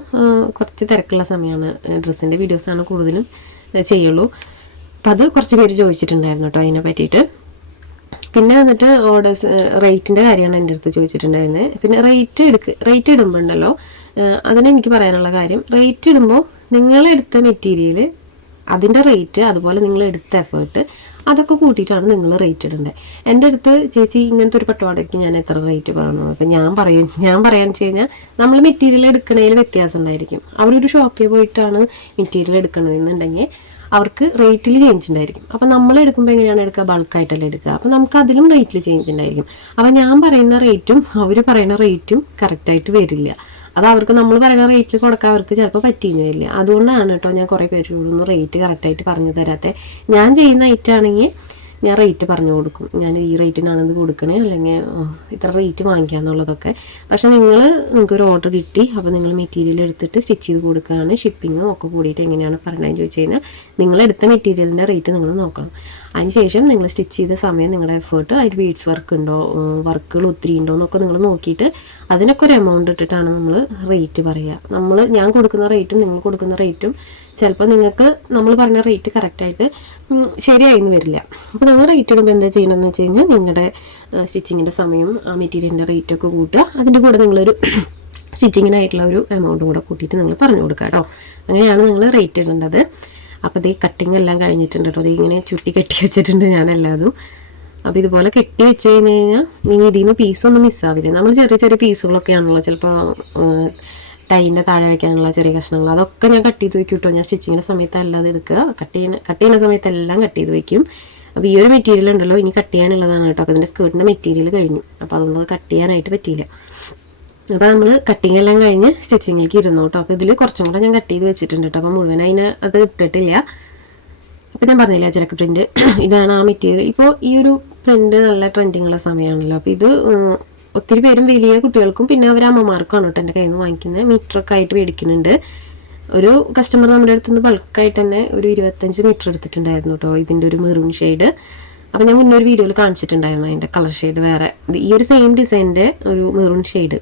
കുറച്ച് തിരക്കുള്ള സമയമാണ് ഡ്രസ്സിന്റെ വീഡിയോസാണ് കൂടുതലും ചെയ്യുള്ളൂ. അപ്പോൾ അത് കുറച്ച് പേര് ചോദിച്ചിട്ടുണ്ടായിരുന്നു കേട്ടോ അതിനെ പറ്റിയിട്ട്. പിന്നെ വന്നിട്ട് ഓർഡേഴ്സ് റേറ്റിന്റെ കാര്യമാണ് എന്റെ അടുത്ത് ചോദിച്ചിട്ടുണ്ടായിരുന്നത് പിന്നെ റേറ്റ് എടുക്ക് റേറ്റ് ഇടുമ്പോൾ ഉണ്ടല്ലോ അതിനെനിക്ക് പറയാനുള്ള കാര്യം റേറ്റ് ഇടുമ്പോൾ നിങ്ങളെടുത്ത മെറ്റീരിയൽ അതിന്റെ റേറ്റ് അതുപോലെ നിങ്ങൾ എടുത്ത എഫേർട്ട് അതൊക്കെ കൂട്ടിയിട്ടാണ് നിങ്ങൾ റേറ്റ് ഇടേണ്ടത് എന്റെ അടുത്ത് ചേച്ചി ഇങ്ങനത്തെ ഒരു പട്ടുപാടയ്ക്ക് ഞാൻ എത്ര റേറ്റ് പറയണം അപ്പം ഞാൻ പറയും ഞാൻ പറയാന്ന് വെച്ച് കഴിഞ്ഞാൽ നമ്മൾ മെറ്റീരിയൽ എടുക്കണതിൽ വ്യത്യാസം ഉണ്ടായിരിക്കും. അവരൊരു ഷോപ്പിൽ പോയിട്ടാണ് മെറ്റീരിയൽ എടുക്കണതെന്നുണ്ടെങ്കിൽ അവർക്ക് റേറ്റിൽ ചേഞ്ച് ഉണ്ടായിരിക്കും. അപ്പം നമ്മൾ എടുക്കുമ്പോൾ എങ്ങനെയാണ് എടുക്കുക? ബൾക്കായിട്ടല്ലേ എടുക്കുക. അപ്പം നമുക്ക് അതിലും റേറ്റിൽ ചേഞ്ച് ഉണ്ടായിരിക്കും. അപ്പം ഞാൻ പറയുന്ന റേറ്റും അവർ പറയുന്ന റേറ്റും കറക്റ്റായിട്ട് വരില്ല. അത് അവർക്ക് നമ്മൾ പറയുന്ന റേറ്റിൽ കൊടുക്കാൻ അവർക്ക് ചിലപ്പോൾ പറ്റിയെന്ന് വരില്ല അതുകൊണ്ടാണ് കേട്ടോ ഞാൻ കുറേ പേരോടൊന്നും റേറ്റ് കറക്റ്റായിട്ട് പറഞ്ഞു തരാത്തത് ഞാൻ ചെയ്യുന്ന ഐറ്റം ആണെങ്കിൽ ഞാൻ റേറ്റ് പറഞ്ഞു കൊടുക്കും. ഞാൻ ഈ റേറ്റിനാണ് ഇത് കൊടുക്കണേ അല്ലെങ്കിൽ ഇത്ര റേറ്റ് വാങ്ങിക്കുക എന്നുള്ളതൊക്കെ. പക്ഷെ നിങ്ങൾ നിങ്ങൾക്ക് ഒരു ഓർഡർ കിട്ടി അപ്പോൾ നിങ്ങൾ മെറ്റീരിയൽ എടുത്തിട്ട് സ്റ്റിച്ച് ചെയ്ത് കൊടുക്കുകയാണ്. ഷിപ്പിങ്ങും ഒക്കെ കൂടിയിട്ട് എങ്ങനെയാണ് പറയണതെന്ന് ചോദിച്ചു കഴിഞ്ഞാൽ നിങ്ങൾ എടുത്ത മെറ്റീരിയലിന്റെ റേറ്റ് നിങ്ങൾ നോക്കണം. അതിനുശേഷം നിങ്ങൾ സ്റ്റിച്ച് ചെയ്ത സമയം നിങ്ങളുടെ എഫേർട്ട് അതിൽ ബീഡ്സ് വർക്ക് ഉണ്ടോ വർക്കുകൾ ഒത്തിരി ഉണ്ടോ എന്നൊക്കെ നിങ്ങൾ നോക്കിയിട്ട് അതിനൊക്കെ ഒരു എമൗണ്ട് ഇട്ടിട്ടാണ് നമ്മൾ റേറ്റ് പറയുക. നമ്മൾ ഞാൻ കൊടുക്കുന്ന റേറ്റും നിങ്ങൾ കൊടുക്കുന്ന റേറ്റും ചിലപ്പോൾ നിങ്ങൾക്ക് നമ്മൾ പറഞ്ഞ റേറ്റ് കറക്റ്റായിട്ട് ശരിയായിന്ന് വരില്ല. അപ്പോൾ നിങ്ങൾ റേറ്റ് ഇടുമ്പോൾ എന്താ ചെയ്യണമെന്ന് വെച്ച് കഴിഞ്ഞാൽ നിങ്ങളുടെ സ്റ്റിച്ചിങ്ങിന്റെ സമയം ആ മെറ്റീരിയലിന്റെ റേറ്റൊക്കെ കൂട്ടുക. അതിന്റെ കൂടെ നിങ്ങളൊരു സ്റ്റിച്ചിങ്ങിനായിട്ടുള്ള ഒരു എമൗണ്ടും കൂടെ കൂട്ടിയിട്ട് നിങ്ങൾ പറഞ്ഞു കൊടുക്കുക കേട്ടോ. അങ്ങനെയാണ് നിങ്ങൾ റേറ്റ് ഇടേണ്ടത്. അപ്പോൾ ഇത് കട്ടിങ് എല്ലാം കഴിഞ്ഞിട്ടുണ്ട് കേട്ടോ. അത് ഇങ്ങനെ ചുരുട്ടി കെട്ടി വെച്ചിട്ടുണ്ട് ഞാൻ എല്ലാതും അപ്പോൾ ഇതുപോലെ കെട്ടി വെച്ച് കഴിഞ്ഞ് കഴിഞ്ഞാൽ നിങ്ങൾ ഇതിൽ നിന്ന് പീസൊന്നും മിസ്സാവില്ല നമ്മൾ ചെറിയ ചെറിയ പീസുകളൊക്കെ ആണല്ലോ ചിലപ്പോൾ ടൈന്റെ താഴെ വെക്കാനുള്ള ചെറിയ കഷ്ണങ്ങൾ. അതൊക്കെ ഞാൻ കട്ട് ചെയ്ത് വെക്കും കേട്ടോ. ഞാൻ സ്റ്റിച്ചിങ്ങിന്റെ സമയത്ത് അല്ലാതെ എടുക്കുക. കട്ട് ചെയ്യുന്ന കട്ട് ചെയ്യുന്ന സമയത്ത് എല്ലാം കട്ട് ചെയ്ത് വെക്കും. അപ്പോൾ ഈ ഒരു മെറ്റീരിയൽ ഉണ്ടല്ലോ ഇനി കട്ട് ചെയ്യാനുള്ളതാണ് കേട്ടോ. അപ്പോൾ ഇതിന്റെ സ്കേർട്ടിന്റെ മെറ്റീരിയൽ കഴിഞ്ഞു. അപ്പോൾ അതൊന്നും കട്ട് ചെയ്യാനായിട്ട് പറ്റിയില്ല. അപ്പോൾ നമ്മൾ കട്ടിങ് എല്ലാം കഴിഞ്ഞ് സ്റ്റിച്ചിങ്ങിലേക്ക് ഇരുന്നു കേട്ടോ. അപ്പോൾ ഇതിൽ കുറച്ചും കൂടെ ഞാൻ കട്ട് ചെയ്ത് വെച്ചിട്ടുണ്ട് കേട്ടോ. അപ്പോൾ മുഴുവൻ അതിന് അത് ഇട്ടിട്ടില്ല. അപ്പോൾ ഞാൻ പറഞ്ഞില്ല ചിലക്ക് പ്രിന്റ് ഇതാണ് ആ മെറ്റീരിയൽ ഇപ്പോൾ ഈ ഒരു പ്രിന്റ് നല്ല ട്രെൻഡിങ്ങുള്ള സമയമാണല്ലോ അപ്പോൾ ഇത് ഒത്തിരി പേരും വലിയ കുട്ടികൾക്കും പിന്നെ അവർ അമ്മമാർക്കാണ് കേട്ടോ എന്റെ കയ്യിൽ നിന്ന് വാങ്ങിക്കുന്നത് മീറ്ററൊക്കെ ആയിട്ട് മേടിക്കുന്നുണ്ട്. ഒരു കസ്റ്റമർ നമ്മുടെ അടുത്ത് നിന്ന് ബൾക്കായിട്ട് തന്നെ ഒരു ഇരുപത്തഞ്ച് മീറ്റർ എടുത്തിട്ടുണ്ടായിരുന്നു കേട്ടോ ഇതിന്റെ ഒരു മെറൂൺ ഷെയ്ഡ് അപ്പോൾ ഞാൻ മുന്നേ ഒരു വീഡിയോയിൽ കാണിച്ചിട്ടുണ്ടായിരുന്നു അതിന്റെ കളർ ഷെയ്ഡ് വേറെ. ഈ ഒരു സെയിം ഡിസൈനിന്റെ ഒരു മെറൂൺ ഷെയ്ഡ്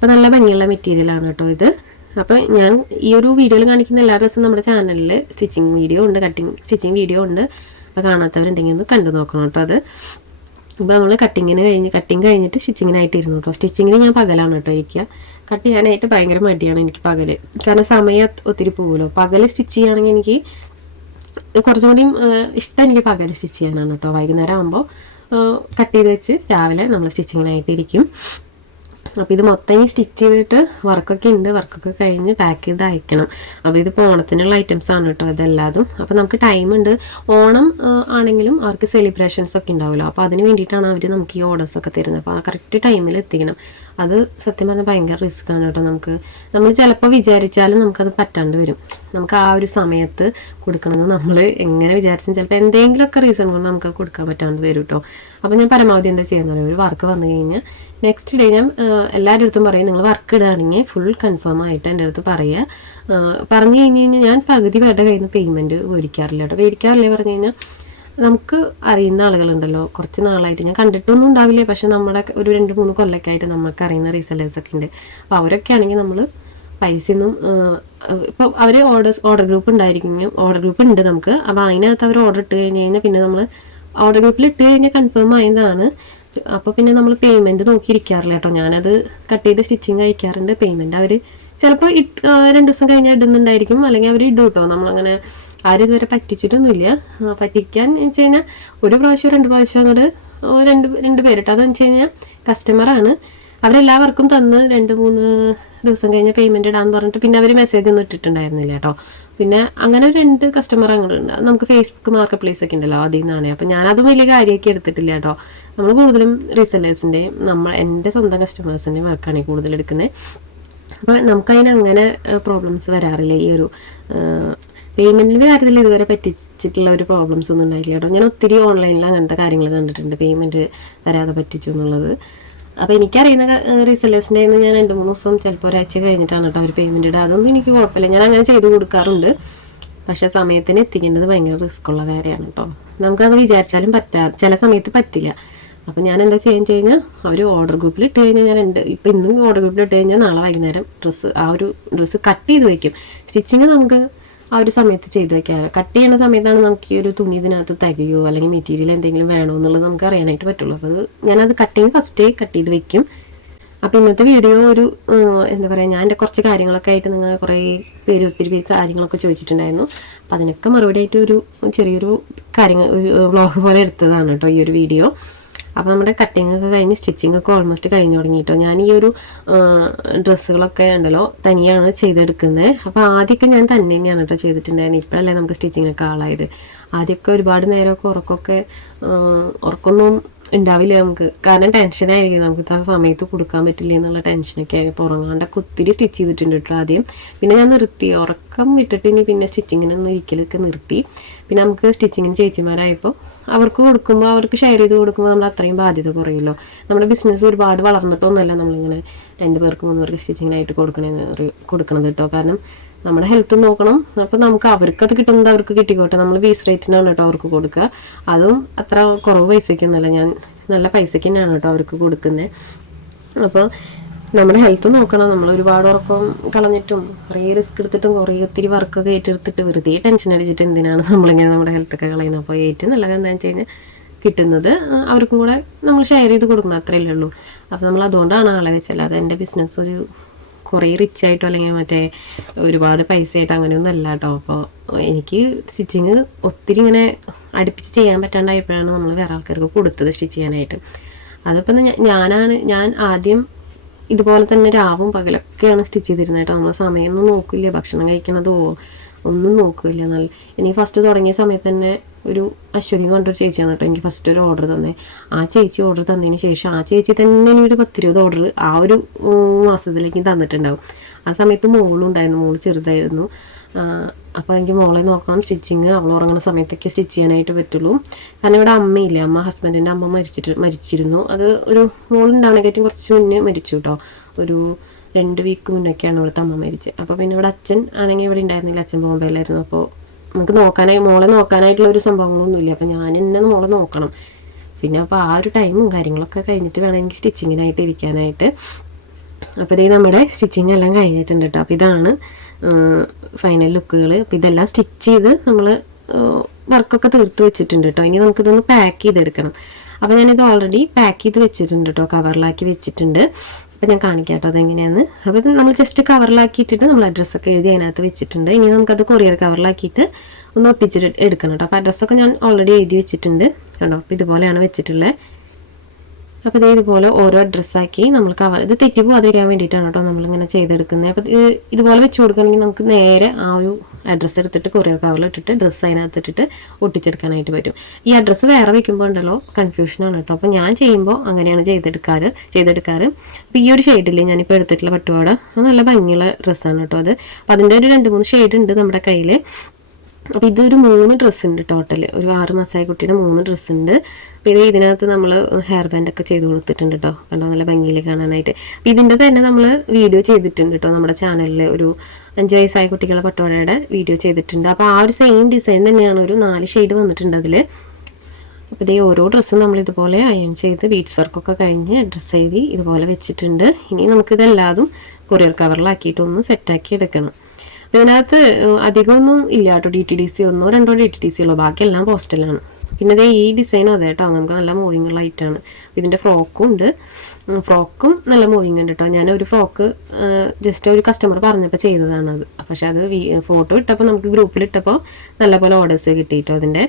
അപ്പോൾ നല്ല ഭംഗിയുള്ള മെറ്റീരിയലാണ് കേട്ടോ ഇത്. അപ്പോൾ ഞാൻ ഈ ഒരു വീഡിയോയിൽ കാണിക്കുന്ന എല്ലാ ഡ്രസ്സും നമ്മുടെ ചാനലിൽ സ്റ്റിച്ചിങ് വീഡിയോ ഉണ്ട് കട്ടിങ് സ്റ്റിച്ചിങ് വീഡിയോ ഉണ്ട്. അപ്പോൾ കാണാത്തവരുണ്ടെങ്കിൽ ഒന്ന് കണ്ടു നോക്കണം കേട്ടോ അത്. അപ്പോൾ നമ്മൾ കട്ടിങ്ങിന് കഴിഞ്ഞ് കട്ടിങ് കഴിഞ്ഞിട്ട് സ്റ്റിച്ചിങ്ങിനായിട്ട് ഇരുന്നു കേട്ടോ. സ്റ്റിച്ചിങ്ങിന് ഞാൻ പകലാണ് കേട്ടോ ഇരിക്കുക കട്ട് ചെയ്യാനായിട്ട് ഭയങ്കര മടിയാണ് എനിക്ക് പകൽ കാരണം സമയം ഒത്തിരി പോകുമല്ലോ പകൽ സ്റ്റിച്ച് ചെയ്യുകയാണെങ്കിൽ എനിക്ക് കുറച്ചും കൂടിയും ഇഷ്ടം എനിക്ക് പകൽ സ്റ്റിച്ച് ചെയ്യാനാണ് കേട്ടോ. വൈകുന്നേരം ആകുമ്പോൾ കട്ട് ചെയ്ത് വെച്ച് രാവിലെ നമ്മൾ സ്റ്റിച്ചിങ്ങിനായിട്ട് ഇരിക്കും അപ്പോൾ ഇത് മൊത്തം ഇനി സ്റ്റിച്ച് ചെയ്തിട്ട് വർക്കൊക്കെ ഉണ്ട്. വർക്കൊക്കെ കഴിഞ്ഞ് പാക്ക് ചെയ്ത് അയക്കണം. അപ്പോൾ ഇതിപ്പോൾ ഓണത്തിനുള്ള ഐറ്റംസ് ആണ് കേട്ടോ ഇതെല്ലാതും. അപ്പോൾ നമുക്ക് ടൈം ഉണ്ട്. ഓണം ആണെങ്കിലും അവർക്ക് സെലിബ്രേഷൻസ് ഒക്കെ ഉണ്ടാവുമല്ലോ. അപ്പോൾ അതിന് വേണ്ടിയിട്ടാണ് അവർ നമുക്ക് ഈ ഓർഡേഴ്സ് ഒക്കെ തരുന്നത്. അപ്പോൾ ആ കറക്റ്റ് ടൈമിൽ എത്തിക്കണം. അത് സത്യം പറഞ്ഞാൽ ഭയങ്കര റിസ്ക് ആണ് കേട്ടോ നമുക്ക്. നമ്മൾ ചിലപ്പോൾ വിചാരിച്ചാലും നമുക്കത് പറ്റാണ്ട് വരും. നമുക്ക് ആ ഒരു സമയത്ത് കൊടുക്കണമെന്ന് നമ്മൾ എങ്ങനെ വിചാരിച്ചാൽ ചിലപ്പോൾ എന്തെങ്കിലുമൊക്കെ റീസൺ കൊണ്ട് നമുക്ക് കൊടുക്കാൻ പറ്റാണ്ട് വരും കേട്ടോ. അപ്പോൾ ഞാൻ പരമാവധി എന്താ ചെയ്യുന്നത്? ഒരു വർക്ക് വന്നു കഴിഞ്ഞാൽ നെക്സ്റ്റ് ഡേ ഞാൻ എല്ലാവരുടെ അടുത്തും പറയും നിങ്ങൾ വർക്ക് ഇടുകയാണെങ്കിൽ ഫുൾ കൺഫേം ആയിട്ട് എന്റെ അടുത്ത് പറയുക പറഞ്ഞു കഴിഞ്ഞ് കഴിഞ്ഞാൽ ഞാൻ പകുതി പേരുടെ കയ്യിൽ നിന്ന് പേയ്മെന്റ് മേടിക്കാറില്ല കേട്ടോ. മേടിക്കാറില്ല പറഞ്ഞു കഴിഞ്ഞാൽ നമുക്ക് അറിയുന്ന ആളുകളുണ്ടല്ലോ. കുറച്ച് നാളായിട്ട് ഞാൻ കണ്ടിട്ടൊന്നും ഉണ്ടാവില്ലേ. പക്ഷെ നമ്മുടെ ഒരു രണ്ട് മൂന്ന് കൊല്ലൊക്കെ ആയിട്ട് നമുക്ക് അറിയുന്ന റീസെല്ലേഴ്സൊക്കെ ഉണ്ട് അപ്പോൾ അവരൊക്കെ ആണെങ്കിൽ നമ്മൾ പൈസയൊന്നും ഇപ്പോൾ അവർ ഓർഡേഴ്സ് ഓർഡർ ഗ്രൂപ്പ് ഉണ്ടായിരിക്കും. ഓർഡർ ഗ്രൂപ്പ് ഉണ്ട് നമുക്ക്. അപ്പോൾ അതിനകത്ത് അവർ ഓർഡർ ഇട്ട് കഴിഞ്ഞ് കഴിഞ്ഞാൽ പിന്നെ നമ്മൾ ഓർഡർ ഗ്രൂപ്പിൽ ഇട്ട് കഴിഞ്ഞാൽ കൺഫേം ആയതാണ്. അപ്പോൾ പിന്നെ നമ്മൾ പേയ്മെന്റ് നോക്കിയിരിക്കാറില്ല കേട്ടോ. ഞാനത് കട്ട് ചെയ്ത് സ്റ്റിച്ചിങ് അയക്കാറുണ്ട്. പേയ്മെന്റ് അവർ ചിലപ്പോൾ ഇട്ട് രണ്ട് ദിവസം കഴിഞ്ഞാൽ ഇടുന്നുണ്ടായിരിക്കും. അല്ലെങ്കിൽ അവർ ഇടും കേട്ടോ നമ്മളങ്ങനെ ആരും ഇതുവരെ പറ്റിച്ചിട്ടൊന്നുമില്ല. പറ്റിക്കാൻ വെച്ച് കഴിഞ്ഞാൽ ഒരു പ്രാവശ്യം രണ്ട് പ്രാവശ്യം അങ്ങോട്ട് രണ്ട് രണ്ട് പേരിട്ട് അതെന്ന് വെച്ച് കഴിഞ്ഞാൽ കസ്റ്റമറാണ് അവരെല്ലാവർക്കും തന്ന് രണ്ട് മൂന്ന് ദിവസം കഴിഞ്ഞ് പേയ്മെന്റ് ഇടാന്ന് പറഞ്ഞിട്ട് പിന്നെ അവർ മെസ്സേജ് ഒന്നും ഇട്ടിട്ടുണ്ടായിരുന്നില്ല കേട്ടോ പിന്നെ അങ്ങനെ രണ്ട് കസ്റ്റമർ അങ്ങോട്ടുണ്ട് നമുക്ക് ഫേസ്ബുക്ക് മാർക്കറ്റ് പ്ലേസ് ഒക്കെ ഉണ്ടല്ലോ അതിൽ നിന്നാണ്. അപ്പം ഞാനതും വലിയ കാര്യമൊക്കെ എടുത്തിട്ടില്ല കേട്ടോ. നമ്മൾ കൂടുതലും റീസെല്ലേഴ്സിന്റെയും നമ്മൾ എന്റെ സ്വന്തം കസ്റ്റമേഴ്സിന്റെയും വർക്കാണ് കൂടുതൽ എടുക്കുന്നത് അപ്പോൾ നമുക്കതിന് അങ്ങനെ പ്രോബ്ലംസ് വരാറില്ല. ഈ ഒരു പേയ്മെന്റിന്റെ കാര്യത്തിൽ ഇതുവരെ പറ്റിച്ചിട്ടുള്ള ഒരു പ്രോബ്ലംസ് ഒന്നും ഉണ്ടായില്ല കേട്ടോ. ഞാൻ ഒത്തിരി ഓൺലൈനിൽ അങ്ങനത്തെ കാര്യങ്ങൾ കണ്ടിട്ടുണ്ട്. പേയ്മെന്റ് വരാതെ പറ്റിച്ചു എന്നുള്ളത്. അപ്പോൾ എനിക്കറിയുന്ന റീസെല്ലേഴ്സിന്റെ നിന്ന് ഞാൻ രണ്ട് മൂന്ന് ദിവസം ചിലപ്പോൾ ഒരാഴ്ച കഴിഞ്ഞിട്ടാണ് കേട്ടോ അവർ പേയ്മെന്റ് ഇടുക. അതൊന്നും എനിക്ക് കുഴപ്പമില്ല. ഞാൻ അങ്ങനെ ചെയ്ത് കൊടുക്കാറുണ്ട്. പക്ഷേ സമയത്തിന് എത്തിക്കേണ്ടത് ഭയങ്കര റിസ്ക് ഉള്ള കാര്യമാണ് കേട്ടോ നമുക്കത് വിചാരിച്ചാലും പറ്റാ ചില സമയത്ത് പറ്റില്ല. അപ്പോൾ ഞാൻ എന്താ ചെയ്യാൻ കഴിഞ്ഞാൽ അവർ ഓർഡർ ഗ്രൂപ്പിൽ ഇട്ട് കഴിഞ്ഞാൽ ഞാൻ രണ്ട് ഇപ്പം ഇന്നും ഓർഡർ ഗ്രൂപ്പിൽ ഇട്ട് കഴിഞ്ഞാൽ നാളെ വൈകുന്നേരം ഡ്രസ്സ് ആ ഒരു ഡ്രസ്സ് കട്ട് ചെയ്ത് വയ്ക്കും സ്റ്റിച്ചിങ് നമുക്ക് ആ ഒരു സമയത്ത് ചെയ്ത് വെക്കാറ്. കട്ട് ചെയ്യുന്ന സമയത്താണ് നമുക്ക് ഈ ഒരു തുണി ഇതിനകത്ത് തികയോ അല്ലെങ്കിൽ മെറ്റീരിയൽ എന്തെങ്കിലും വേണോ എന്നുള്ളത് നമുക്ക് അറിയാനായിട്ട് പറ്റുള്ളൂ. അപ്പോൾ അത് ഞാനത് കട്ടിങ് ഫസ്റ്റേ കട്ട് ചെയ്ത് വെക്കും. അപ്പോൾ ഇന്നത്തെ വീഡിയോ ഒരു എന്താ പറയുക ഞാൻ എന്റെ കുറച്ച് കാര്യങ്ങളൊക്കെ ആയിട്ട് നിങ്ങൾ കുറേ പേര് ഒത്തിരി പേര് കാര്യങ്ങളൊക്കെ ചോദിച്ചിട്ടുണ്ടായിരുന്നു. അപ്പോൾ അതിനൊക്കെ മറുപടി ആയിട്ട് ഒരു ചെറിയൊരു കാര്യങ്ങൾ ഒരു വ്ളോഗ് പോലെ എടുത്തതാണ് കേട്ടോ ഈ ഒരു വീഡിയോ അപ്പോൾ നമ്മുടെ കട്ടിംഗ് ഒക്കെ കഴിഞ്ഞ് സ്റ്റിച്ചിങ് ഒക്കെ ഓൾമോസ്റ്റ് കഴിഞ്ഞു തുടങ്ങി കേട്ടോ ഞാൻ ഈ ഒരു ഡ്രസ്സുകളൊക്കെ ഉണ്ടല്ലോ തനിയാണ് ചെയ്തെടുക്കുന്നത് അപ്പോൾ ആദ്യമൊക്കെ ഞാൻ തന്നെ തന്നെയാണ് കേട്ടോ ചെയ്തിട്ടുണ്ടായിരുന്നത് ഇപ്പോഴല്ലേ നമുക്ക് സ്റ്റിച്ചിങ്ങൊക്കെ ആളായത്. ആദ്യമൊക്കെ ഒരുപാട് നേരമൊക്കെ ഉറക്കമൊക്കെ ഉറക്കൊന്നും ഉണ്ടാവില്ല നമുക്ക്. കാരണം ടെൻഷനായിരിക്കും നമുക്ക് ആ സമയത്ത് കൊടുക്കാൻ പറ്റില്ല എന്നുള്ള ടെൻഷനൊക്കെ ആയി അപ്പോൾ ഉറങ്ങാണ്ടൊക്കെ ഒത്തിരി സ്റ്റിച്ച് ചെയ്തിട്ടുണ്ട് കേട്ടോ ആദ്യം. പിന്നെ ഞാൻ നിർത്തി. ഉറക്കം വിട്ടിട്ട് ഇനി പിന്നെ സ്റ്റിച്ചിങ്ങിനൊന്നും ഒരിക്കലൊക്കെ നിർത്തി. പിന്നെ നമുക്ക് സ്റ്റിച്ചിങ്ങിന് ചേച്ചിമാരായപ്പോൾ അവർക്ക് കൊടുക്കുമ്പോൾ അവർക്ക് ഷെയർ ചെയ്ത് കൊടുക്കുമ്പോൾ നമ്മൾ അത്രയും ബാധ്യത കുറയുമല്ലോ. നമ്മുടെ ബിസിനസ് ഒരുപാട് വളർന്നിട്ടൊന്നുമല്ല നമ്മളിങ്ങനെ രണ്ട് പേർക്ക് മൂന്ന് പേർക്ക് സ്റ്റിച്ചിങ്ങിനായിട്ട് കൊടുക്കണേന്ന് കൊടുക്കണത് കേട്ടോ. കാരണം നമ്മുടെ ഹെൽത്ത് നോക്കണം. അപ്പോൾ നമുക്ക് അവർക്ക് അത് കിട്ടുന്നത് അവർക്ക് കിട്ടിക്കോട്ടെ. നമ്മൾ ബീസ് റേറ്റിനാണ് കേട്ടോ അവർക്ക് കൊടുക്കുക. അതും അത്ര കുറവ് പൈസയ്ക്കൊന്നുമല്ല. ഞാൻ നല്ല പൈസയ്ക്ക് തന്നെയാണ് കേട്ടോ അവർക്ക് കൊടുക്കുന്നത്. അപ്പോൾ നമ്മുടെ ഹെൽത്ത് നോക്കണം. നമ്മൾ ഒരുപാട് ഉറക്കം കളഞ്ഞിട്ടും കുറേ റിസ്ക് എടുത്തിട്ടും കുറേ ഒത്തിരി വർക്കൊക്കെ ഏറ്റെടുത്തിട്ട് വെറുതെ ടെൻഷൻ അടിച്ചിട്ട് എന്തിനാണ് നമ്മളിങ്ങനെ നമ്മുടെ ഹെൽത്തൊക്കെ കളയുന്നത്? അപ്പോൾ ഏറ്റവും നല്ലത് എന്താണെന്ന് വെച്ച് കഴിഞ്ഞാൽ കിട്ടുന്നത് അവർക്കും കൂടെ നമ്മൾ ഷെയർ ചെയ്ത് കൊടുക്കണം. അത്രയല്ലേ ഉള്ളൂ. അപ്പോൾ നമ്മൾ അതുകൊണ്ടാണ് ആളെ വെച്ചത്. അത് എന്റെ ബിസിനസ് ഒരു കുറേ റിച്ച് ആയിട്ടോ അല്ലെങ്കിൽ മറ്റേ ഒരുപാട് പൈസ ആയിട്ടോ അങ്ങനെയൊന്നും അല്ല കേട്ടോ. അപ്പോൾ എനിക്ക് സ്റ്റിച്ചിങ് ഒത്തിരി ഇങ്ങനെ അടുപ്പിച്ച് ചെയ്യാൻ പറ്റാണ്ടായപ്പോഴാണ് നമ്മൾ വേറെ ആൾക്കാർക്ക് കൊടുത്തത് സ്റ്റിച്ച് ചെയ്യാനായിട്ട്. അതിപ്പോൾ ഞാനാണ് ഞാൻ ആദ്യം ഇതുപോലെ തന്നെ രാവും പകലൊക്കെയാണ് സ്റ്റിച്ച് ചെയ്തിരുന്നത് കേട്ടോ. നമ്മൾ സമയമൊന്നും നോക്കില്ല. ഭക്ഷണം കഴിക്കണതോ ഒന്നും നോക്കില്ല. നല്ല എനിക്ക് ഫസ്റ്റ് തുടങ്ങിയ സമയത്ത് തന്നെ ഒരു അശ്വതി എന്ന് പറഞ്ഞൊരു ചേച്ചിയാണ് കേട്ടോ എനിക്ക് ഫസ്റ്റ് ഒരു ഓർഡർ തന്നെ. ആ ചേച്ചി ഓർഡർ തന്നതിന് ശേഷം ആ ചേച്ചി തന്നെ ഒരു പത്തിരുപത് ഓർഡർ ആ ഒരു മാസത്തിലേക്ക് തന്നിട്ടുണ്ടാവും. ആ സമയത്ത് മോളുണ്ടായിരുന്നു. മോൾ ചെറുതായിരുന്നു. അപ്പോൾ എനിക്ക് മോളെ നോക്കണം. സ്റ്റിച്ചിങ് അവൾ ഉറങ്ങുന്ന സമയത്തൊക്കെ സ്റ്റിച്ച് ചെയ്യാനായിട്ട് പറ്റുള്ളൂ. കാരണം ഇവിടെ അമ്മയില്ല? അമ്മ ഹസ്ബൻഡിന്റെ അമ്മ മരിച്ചിട്ട് മരിച്ചിരുന്നു. അത് ഒരു മോളുണ്ടാവണേക്കായിട്ടും കുറച്ച് മുന്നേ മരിച്ചു കേട്ടോ ഒരു രണ്ട് വീക്ക് മുന്നൊക്കെയാണ് ഇവിടുത്തെ അമ്മ മരിച്ചത്. അപ്പോൾ പിന്നെ ഇവിടെ അച്ഛൻ ആണെങ്കിൽ ഇവിടെ ഉണ്ടായിരുന്നില്ല. അച്ഛൻ ബോംബെയിലായിരുന്നു. അപ്പോൾ നമുക്ക് നോക്കാനായി മോളെ നോക്കാനായിട്ടുള്ള ഒരു സംഭവങ്ങളൊന്നുമില്ല. അപ്പോൾ ഞാൻ എന്നെ മോളെ നോക്കണം. പിന്നെ അപ്പോൾ ആ ഒരു ടൈമും കാര്യങ്ങളൊക്കെ കഴിഞ്ഞിട്ട് വേണം എനിക്ക് സ്റ്റിച്ചിങ്ങിനായിട്ട് ഇരിക്കാനായിട്ട്. അപ്പോൾ നമ്മുടെ സ്റ്റിച്ചിങ് എല്ലാം കഴിഞ്ഞിട്ടുണ്ട് കേട്ടോ അപ്പോൾ ഇതാണ് ഫൈനൽ ലുക്കുകൾ അപ്പോൾ ഇതെല്ലാം സ്റ്റിച്ച് ചെയ്ത് നമ്മൾ വർക്കൊക്കെ തീർത്ത് വെച്ചിട്ടുണ്ട് കേട്ടോ ഇനി നമുക്കിതൊന്ന് പാക്ക് ചെയ്തെടുക്കണം. അപ്പോൾ ഞാനിത് ഓൾറെഡി പാക്ക് ചെയ്ത് വെച്ചിട്ടുണ്ട് കേട്ടോ കവറിലാക്കി വെച്ചിട്ടുണ്ട്. അപ്പോൾ ഞാൻ കാണിക്കാം കേട്ടോ അതെങ്ങനെയാണ് അപ്പോൾ ഇത് നമ്മൾ ജസ്റ്റ് കവറിലാക്കിയിട്ടിട്ട് നമ്മൾ അഡ്രസ്സൊക്കെ എഴുതി അതിനകത്ത് വെച്ചിട്ടുണ്ട്. ഇനി നമുക്കത് കൊറിയർ കവറിലാക്കിയിട്ട് ഒന്ന് ഒട്ടിച്ചിട്ട് എടുക്കണം കേട്ടോ അപ്പോൾ അഡ്രസ്സൊക്കെ ഞാൻ ഓൾറെഡി എഴുതി വെച്ചിട്ടുണ്ട്. കേട്ടോ അപ്പോൾ ഇതുപോലെയാണ് വെച്ചിട്ടുള്ളത് അപ്പോൾ ഇത് ഇതുപോലെ ഓരോ ഡ്രസ്സാക്കി നമ്മൾ കവർ ഇത് തെറ്റി പോകാതിരിക്കാൻ വേണ്ടിയിട്ടാണ് കേട്ടോ നമ്മളിങ്ങനെ ചെയ്തെടുക്കുന്നത് അപ്പോൾ ഇത് ഇതുപോലെ വെച്ച് കൊടുക്കണമെങ്കിൽ നമുക്ക് നേരെ ആ ഒരു അഡ്രസ്സ് എടുത്തിട്ട് കൊറിയർ കവറിൽ ഇട്ടിട്ട് ഡ്രസ്സ് അതിനകത്ത് ഇട്ടിട്ട് ഒട്ടിച്ചെടുക്കാനായിട്ട് പറ്റും. ഈ അഡ്രസ്സ് വേറെ വെക്കുമ്പോൾ ഉണ്ടല്ലോ കൺഫ്യൂഷനാണ് കേട്ടോ. അപ്പോൾ ഞാൻ ചെയ്യുമ്പോൾ അങ്ങനെയാണ് ചെയ്തെടുക്കാറ് ചെയ്തെടുക്കാറ്. അപ്പോൾ ഈ ഒരു ഷെയ്ഡില്ലേ ഞാനിപ്പോൾ എടുത്തിട്ടുള്ള പട്ടുപാട നല്ല ഭംഗിയുള്ള ഡ്രസ്സാണ് കേട്ടോ അത്. അപ്പോൾ അതിന്റെ ഒരു രണ്ട് മൂന്ന് ഷെയ്ഡ് ഉണ്ട് നമ്മുടെ കയ്യിൽ അപ്പോൾ ഇതൊരു മൂന്ന് ഡ്രസ്സ് ഉണ്ട് ടോട്ടൽ ഒരു ആറ് മാസമായ കുട്ടിയുടെ മൂന്ന് ഡ്രസ്സ് ഉണ്ട് പിന്നെ ഇതിനകത്ത് നമ്മൾ ഹെയർ ബാൻഡ് ഒക്കെ ചെയ്ത് കൊടുത്തിട്ടുണ്ട് കേട്ടോ കണ്ടോ? നല്ല ഭംഗിയിൽ കാണാനായിട്ട്. അപ്പോൾ ഇതിന്റെ തന്നെ നമ്മൾ വീഡിയോ ചെയ്തിട്ടുണ്ട് കേട്ടോ നമ്മുടെ ചാനലിൽ ഒരു അഞ്ച് വയസ്സായ കുട്ടികളെ പട്ടോടയുടെ വീഡിയോ ചെയ്തിട്ടുണ്ട്. അപ്പോൾ ആ ഒരു സെയിം ഡിസൈൻ തന്നെയാണ് ഒരു നാല് ഷെയ്ഡ് വന്നിട്ടുണ്ട് അതിൽ അപ്പോൾ ഇതേ ഓരോ ഡ്രസ്സും നമ്മൾ ഇതുപോലെ അയൺ ചെയ്ത് ബീഡ്സ് വർക്കൊക്കെ കഴിഞ്ഞ് ഡ്രസ്സ് എഴുതി ഇതുപോലെ വെച്ചിട്ടുണ്ട്. ഇനി നമുക്കിതെല്ലാതും കൊറിയർ കവറിലാക്കിയിട്ടൊന്ന് സെറ്റാക്കി എടുക്കണം. ഇതിനകത്ത് അധികമൊന്നും ഇല്ല കേട്ടോ. ഡി ടി ഡി സി ഒന്നോ രണ്ടോ ഡി ടി ഡി സി ഉള്ളൂ. ബാക്കിയെല്ലാം പോസ്റ്റലാണ് പിന്നെ ഇതേ ഈ ഡിസൈനും അതെ കേട്ടോ. നമുക്ക് നല്ല മൂവിങ് ഉള്ള ഐറ്റാണ് ഇതിന്റെ ഫ്രോക്കും ഉണ്ട്. ഫ്രോക്കും നല്ല മൂവിങ് ഉണ്ട് കേട്ടോ. ഞാൻ ഒരു ഫ്രോക്ക് ജസ്റ്റ് ഒരു കസ്റ്റമർ പറഞ്ഞപ്പോൾ ചെയ്തതാണത് പക്ഷെ അത് ഫോട്ടോ ഇട്ടപ്പോൾ നമുക്ക് ഗ്രൂപ്പിൽ ഇട്ടപ്പോൾ നല്ല പോലെ ഓർഡേഴ്സ് കിട്ടി കേട്ടോ അതിന്റെ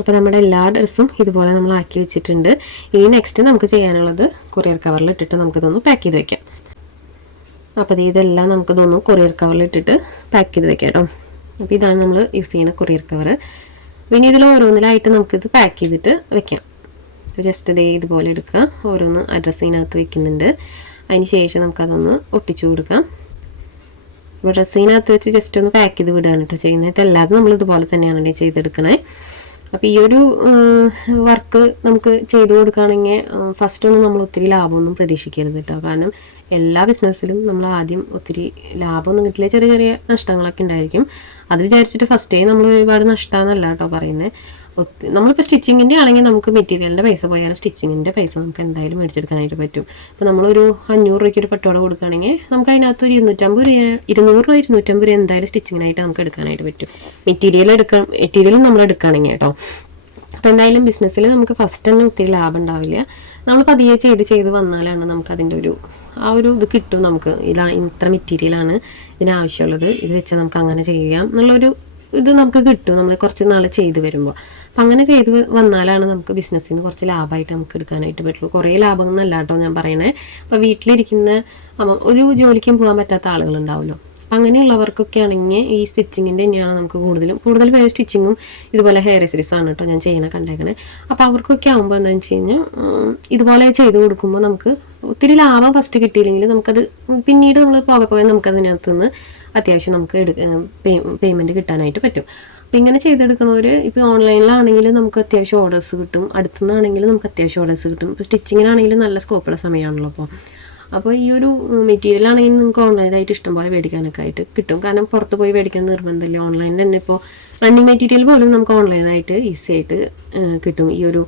അപ്പോൾ നമ്മുടെ എല്ലാ ഡ്രസ്സും ഇതുപോലെ നമ്മൾ ആക്കി വെച്ചിട്ടുണ്ട്. ഇനി നെക്സ്റ്റ് നമുക്ക് ചെയ്യാനുള്ളത് കൊറിയർ കവറിൽ ഇട്ടിട്ട് നമുക്കിതൊന്ന് പാക്ക് ചെയ്ത് വെക്കാം. അപ്പോൾ ഇതെല്ലാം നമുക്കിതൊന്ന് കൊറിയർ കവറിൽ ഇട്ടിട്ട് പാക്ക് ചെയ്ത് വെക്കാം കേട്ടോ അപ്പോൾ ഇതാണ് നമ്മൾ യൂസ് ചെയ്യുന്ന കൊറിയർ കവർ പിന്നെ ഇതിൽ ഓരോന്നിലായിട്ട് നമുക്കിത് പാക്ക് ചെയ്തിട്ട് വെക്കാം. ജസ്റ്റ് ഇതേ ഇതുപോലെ എടുക്കുക. ഓരോന്ന് അഡ്രസ്സ് ഇതിനകത്ത് വെക്കുന്നുണ്ട്. അതിന് ശേഷം നമുക്കതൊന്ന് ഒട്ടിച്ചു കൊടുക്കാം. അപ്പോൾ ഡ്രസ്സിനകത്ത് വെച്ച് ജസ്റ്റ് ഒന്ന് പാക്ക് ചെയ്ത് വിടുകയാണ് കേട്ടോ ചെയ്യുന്നത്. ഇതല്ലാതെ നമ്മൾ ഇതുപോലെ തന്നെയാണ് ചെയ്തെടുക്കണേ. അപ്പോൾ ഈ ഒരു വർക്ക് നമുക്ക് ചെയ്തു കൊടുക്കുകയാണെങ്കിൽ ഫസ്റ്റ് ഒന്നും നമ്മൾ ഒത്തിരി ലാഭമൊന്നും പ്രതീക്ഷിക്കരുത് കേട്ടോ. കാരണം എല്ലാ ബിസിനസ്സിലും നമ്മൾ ആദ്യം ഒത്തിരി ലാഭമൊന്നും കിട്ടില്ല. ചെറിയ ചെറിയ നഷ്ടങ്ങളൊക്കെ ഉണ്ടായിരിക്കും. അത് വിചാരിച്ചിട്ട് ഫസ്റ്റേ നമ്മൾ ഒരുപാട് നഷ്ടമെന്നല്ല കേട്ടോ പറയുന്നത് ഒത്തിരി നമ്മളിപ്പോൾ സ്റ്റിച്ചിങ്ങിന്റെ ആണെങ്കിൽ നമുക്ക് മെറ്റീരിയലിന്റെ പൈസ പോയാൽ സ്റ്റിച്ചിങ്ങിന്റെ പൈസ നമുക്ക് എന്തായാലും മേടിച്ചെടുക്കാനായിട്ട് പറ്റും. ഇപ്പോൾ നമ്മളൊരു അഞ്ഞൂറ് രൂപയ്ക്ക് ഒരു പട്ടോട കൊടുക്കുകയാണെങ്കിൽ നമുക്ക് അതിനകത്ത് ഒരു ഇരുന്നൂറ്റമ്പത് രൂപ ഇരുന്നൂറ് രൂപ ഇരുന്നൂറ്റമ്പത് രൂപ എന്തായാലും സ്റ്റിച്ചിങ്ങിനായിട്ട് നമുക്ക് എടുക്കാനായിട്ട് പറ്റും. മെറ്റീരിയൽ എടുക്കാൻ മെറ്റീരിയലും നമ്മൾ എടുക്കുകയാണെങ്കിൽ കേട്ടോ. അപ്പോൾ എന്തായാലും ബിസിനസ്സിൽ നമുക്ക് ഫസ്റ്റ് തന്നെ ഒത്തിരി ലാഭം ഉണ്ടാവില്ല. നമ്മൾ പതിയെ ചെയ്ത് ചെയ്ത് വന്നാലാണ് നമുക്ക് അതിന്റെ ഒരു ആ ഒരു ഇത് കിട്ടും നമുക്ക്. ഇതാ ഇത്ര മെറ്റീരിയലാണ് ഇതിനാവശ്യമുള്ളത്. ഇത് വെച്ച് നമുക്ക് അങ്ങനെ ചെയ്യാം. എന്നുള്ളൊരു ഇത് നമുക്ക് കിട്ടും. നമ്മൾ കുറച്ച് നാൾ ചെയ്ത് വരുമ്പോൾ. അപ്പം അങ്ങനെ ചെയ്ത് വന്നാലാണ് നമുക്ക് ബിസിനസ്സിൽ നിന്ന് കുറച്ച് ലാഭമായിട്ട് നമുക്ക് എടുക്കാനായിട്ട് പറ്റുള്ളൂ. കുറേ ലാഭം എന്നല്ല കേട്ടോ ഞാൻ പറയണേ. അപ്പോൾ വീട്ടിലിരിക്കുന്ന ഒരു ജോലിക്കും പോകാൻ പറ്റാത്ത ആളുകളുണ്ടാവുമല്ലോ അപ്പം അങ്ങനെയുള്ളവർക്കൊക്കെ ആണെങ്കിൽ ഈ സ്റ്റിച്ചിങ്ങിന്റെ തന്നെയാണ് നമുക്ക് കൂടുതലും കൂടുതൽ പേര് സ്റ്റിച്ചിങ്ങും ഇതുപോലെ ഹെയർ എസറീസ് ആണ് കേട്ടോ ഞാൻ ചെയ്യണ കണ്ടേക്കണേ. അപ്പോൾ അവർക്കൊക്കെ ആകുമ്പോൾ എന്താണെന്ന് വെച്ച് കഴിഞ്ഞാൽ ഇതുപോലെ ചെയ്ത് കൊടുക്കുമ്പോൾ നമുക്ക് ഒത്തിരി ലാഭം ഫസ്റ്റ് കിട്ടിയില്ലെങ്കിൽ നമുക്കത് പിന്നീട് നമ്മൾ പോകെ പോകെ നമുക്കതിനകത്ത് നിന്ന് അത്യാവശ്യം നമുക്ക് എടു പേയ്മെന്റ് കിട്ടാനായിട്ട് പറ്റും. ഇങ്ങനെ ചെയ്തെടുക്കണവർ ഇപ്പോൾ ഓൺലൈനിലാണെങ്കിൽ നമുക്ക് അത്യാവശ്യം ഓർഡേഴ്സ് കിട്ടും. അടുത്തുനിന്നാണെങ്കിൽ നമുക്ക് അത്യാവശ്യം ഓർഡേഴ്സ് കിട്ടും. ഇപ്പോൾ സ്റ്റിച്ചിങ്ങിനാണെങ്കിലും നല്ല സ്കോപ്പുള്ള സമയമാണല്ലോ അപ്പോൾ അപ്പോൾ ഈ ഒരു മെറ്റീരിയൽ ആണെങ്കിൽ നിങ്ങൾക്ക് ഓൺലൈനായിട്ട് ഇഷ്ടംപോലെ മേടിക്കാനൊക്കെ ആയിട്ട് കിട്ടും. കാരണം പുറത്ത് പോയി മേടിക്കാൻ നിർബന്ധമില്ല. ഓൺലൈനിൽ തന്നെ ഇപ്പോൾ റണ്ണിങ് മെറ്റീരിയൽ പോലും നമുക്ക് ഓൺലൈനായിട്ട് ഈസി ആയിട്ട് കിട്ടും. ഈ ഒരു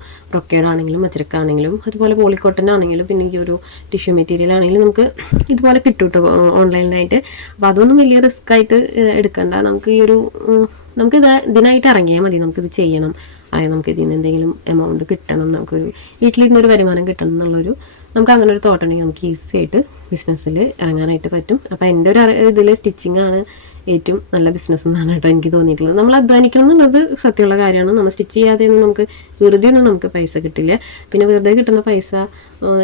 ആണെങ്കിലും മച്ചരക്കാണെങ്കിലും അതുപോലെ പോളിക്കോട്ടൺ ആണെങ്കിലും പിന്നെ ഈ ഒരു ടിഷ്യൂ മെറ്റീരിയൽ ആണെങ്കിലും നമുക്ക് ഇതുപോലെ കിട്ടും കേട്ടോ ഓൺലൈനായിട്ട്. അപ്പോൾ അതൊന്നും വലിയ റിസ്ക് ആയിട്ട് എടുക്കണ്ട. നമുക്ക് ഈ ഒരു നമുക്ക് ഇത് ഇതിനായിട്ട് ഇറങ്ങിയാൽ മതി. നമുക്കിത് ചെയ്യണം. അതായത് നമുക്ക് ഇതിൽ നിന്ന് എന്തെങ്കിലും എമൗണ്ട് കിട്ടണം. നമുക്കൊരു വീട്ടിലിരുന്നൊരു വരുമാനം കിട്ടണം എന്നുള്ളൊരു നമുക്ക് അങ്ങനെ ഒരു തോട്ട് ഉണ്ടെങ്കിൽ നമുക്ക് ഈസി ആയിട്ട് ബിസിനസ്സിൽ ഇറങ്ങാനായിട്ട് പറ്റും. അപ്പോൾ എന്റെ ഒരു ഇതിൽ സ്റ്റിച്ചിങ് ആണ് ഏറ്റവും നല്ല ബിസിനസ് എന്നാണ് കേട്ടോ എനിക്ക് തോന്നിയിട്ടുള്ളത്. നമ്മൾ അധ്വാനിക്കണം എന്നുള്ളത് സത്യമുള്ള കാര്യമാണ്. നമ്മൾ സ്റ്റിച്ച് ചെയ്യാതെ ഒന്നും നമുക്ക് വെറുതെ ഒന്നും നമുക്ക് പൈസ കിട്ടില്ല. പിന്നെ വെറുതെ കിട്ടുന്ന പൈസ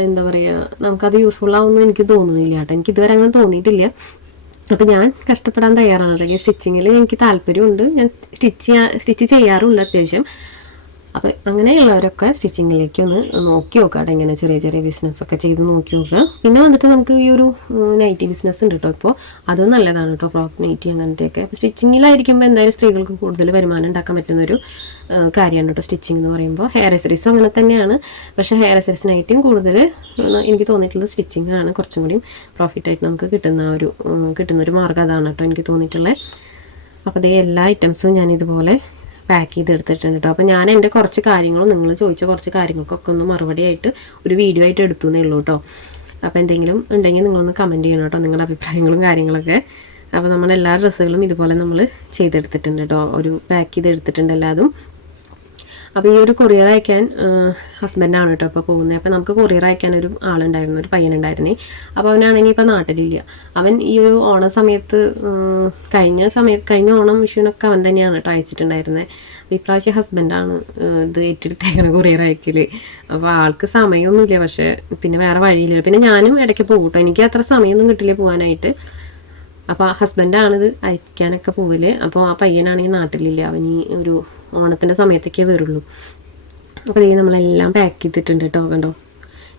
എന്താ പറയുക നമുക്കത് യൂസ്ഫുൾ ആവുമെന്ന് എനിക്ക് തോന്നുന്നില്ല കേട്ടോ. എനിക്ക് ഇതുവരെ അങ്ങനെ തോന്നിയിട്ടില്ല. അപ്പം ഞാൻ കഷ്ടപ്പെടാൻ തയ്യാറാണ്. അല്ലെങ്കിൽ സ്റ്റിച്ചിങ്ങിൽ എനിക്ക് താല്പര്യമുണ്ട്. ഞാൻ സ്റ്റിച്ച് സ്റ്റിച്ച് ചെയ്യാറുണ്ട് അത്യാവശ്യം. അപ്പം അങ്ങനെയുള്ളവരൊക്കെ സ്റ്റിച്ചിങ്ങിലേക്ക് ഒന്ന് നോക്കി നോക്കുക കേട്ടോ ഇങ്ങനെ ചെറിയ ചെറിയ ബിസിനസ് ഒക്കെ ചെയ്ത് നോക്കി നോക്കുക. പിന്നെ വന്നിട്ട് നമുക്ക് ഈ ഒരു നൈറ്റി ബിസിനസ് ഉണ്ട് കേട്ടോ ഇപ്പോൾ അത് നല്ലതാണ് കേട്ടോ ഫ്രോക്ക് നൈറ്റി അങ്ങനത്തെയൊക്കെ. അപ്പോൾ സ്റ്റിച്ചിങ്ങിലായിരിക്കുമ്പോൾ എന്തായാലും സ്ത്രീകൾക്ക് കൂടുതൽ വരുമാനം ഉണ്ടാക്കാൻ പറ്റുന്നൊരു കാര്യമാണ് കേട്ടോ സ്റ്റിച്ചിങ് എന്ന് പറയുമ്പോൾ ഹെയർ അസറീസും അങ്ങനെ തന്നെയാണ്. പക്ഷേ ഹെയർ അസറീസിനായിട്ടും കൂടുതൽ എനിക്ക് തോന്നിയിട്ടുള്ളത് സ്റ്റിച്ചിങ് ആണ്. കുറച്ചും കൂടി പ്രോഫിറ്റായിട്ട് നമുക്ക് കിട്ടുന്ന ഒരു കിട്ടുന്നൊരു മാർഗം അതാണ് കേട്ടോ എനിക്ക് തോന്നിയിട്ടുള്ളത് അപ്പോൾ അതേ എല്ലാ ഐറ്റംസും ഞാൻ ഇതുപോലെ പാക്ക് ചെയ്ത് എടുത്തിട്ടുണ്ട് കേട്ടോ അപ്പോൾ ഞാൻ എന്റെ കുറച്ച് കാര്യങ്ങളും നിങ്ങൾ ചോദിച്ച കുറച്ച് കാര്യങ്ങൾക്കൊക്കെ ഒന്ന് മറുപടി ആയിട്ട് ഒരു വീഡിയോ ആയിട്ട് എടുത്തു എന്നേ ഉള്ളൂ കേട്ടോ അപ്പോൾ എന്തെങ്കിലും ഉണ്ടെങ്കിൽ നിങ്ങളൊന്ന് കമന്റ് ചെയ്യണം കേട്ടോ നിങ്ങളുടെ അഭിപ്രായങ്ങളും കാര്യങ്ങളൊക്കെ. അപ്പോൾ നമ്മുടെ എല്ലാ ഡ്രസ്സുകളും ഇതുപോലെ നമ്മൾ ചെയ്തെടുത്തിട്ടുണ്ട് കേട്ടോ ഒരു പാക്ക് ചെയ്ത് എടുത്തിട്ടുണ്ട് എല്ലാതും. അപ്പോൾ ഈ ഒരു കൊറിയർ അയക്കാൻ ഹസ്ബൻഡാണ് കേട്ടോ ഇപ്പോൾ പോകുന്നത് അപ്പോൾ നമുക്ക് കൊറിയർ അയക്കാൻ ഒരു ആളുണ്ടായിരുന്നു ഒരു പയ്യനുണ്ടായിരുന്നേ അപ്പോൾ അവനാണെങ്കിൽ ഇപ്പോൾ നാട്ടിലില്ല. അവൻ ഈ ഒരു ഓണ സമയത്ത് കഴിഞ്ഞ സമയത്ത് കഴിഞ്ഞ ഓണം വിഷുവിനൊക്കെ അവൻ തന്നെയാണ് കേട്ടോ അയച്ചിട്ടുണ്ടായിരുന്നത് അപ്പോൾ ഇപ്രാവശ്യം ഹസ്ബൻഡാണ് ഇത് ഏറ്റെടുത്തേക്കണ കൊറിയർ അയക്കൽ അപ്പോൾ ആൾക്ക് സമയമൊന്നുമില്ല പക്ഷേ പിന്നെ വേറെ വഴിയില്ല. പിന്നെ ഞാനും ഇടയ്ക്ക് പോകും എനിക്ക് അത്ര സമയമൊന്നും കിട്ടില്ല പോകാനായിട്ട് അപ്പോൾ ഹസ്ബൻഡാണിത് അയക്കാനൊക്കെ പോവൽ. അപ്പോൾ ആ പയ്യനാണെങ്കിൽ നാട്ടിലില്ല. അവൻ ഈ ഒരു ഓണത്തിന്റെ സമയത്തൊക്കെ വരുള്ളൂ. അപ്പോൾ ഇത് നമ്മളെല്ലാം പാക്ക് ചെയ്തിട്ടുണ്ട് കേട്ടോ കണ്ടോ?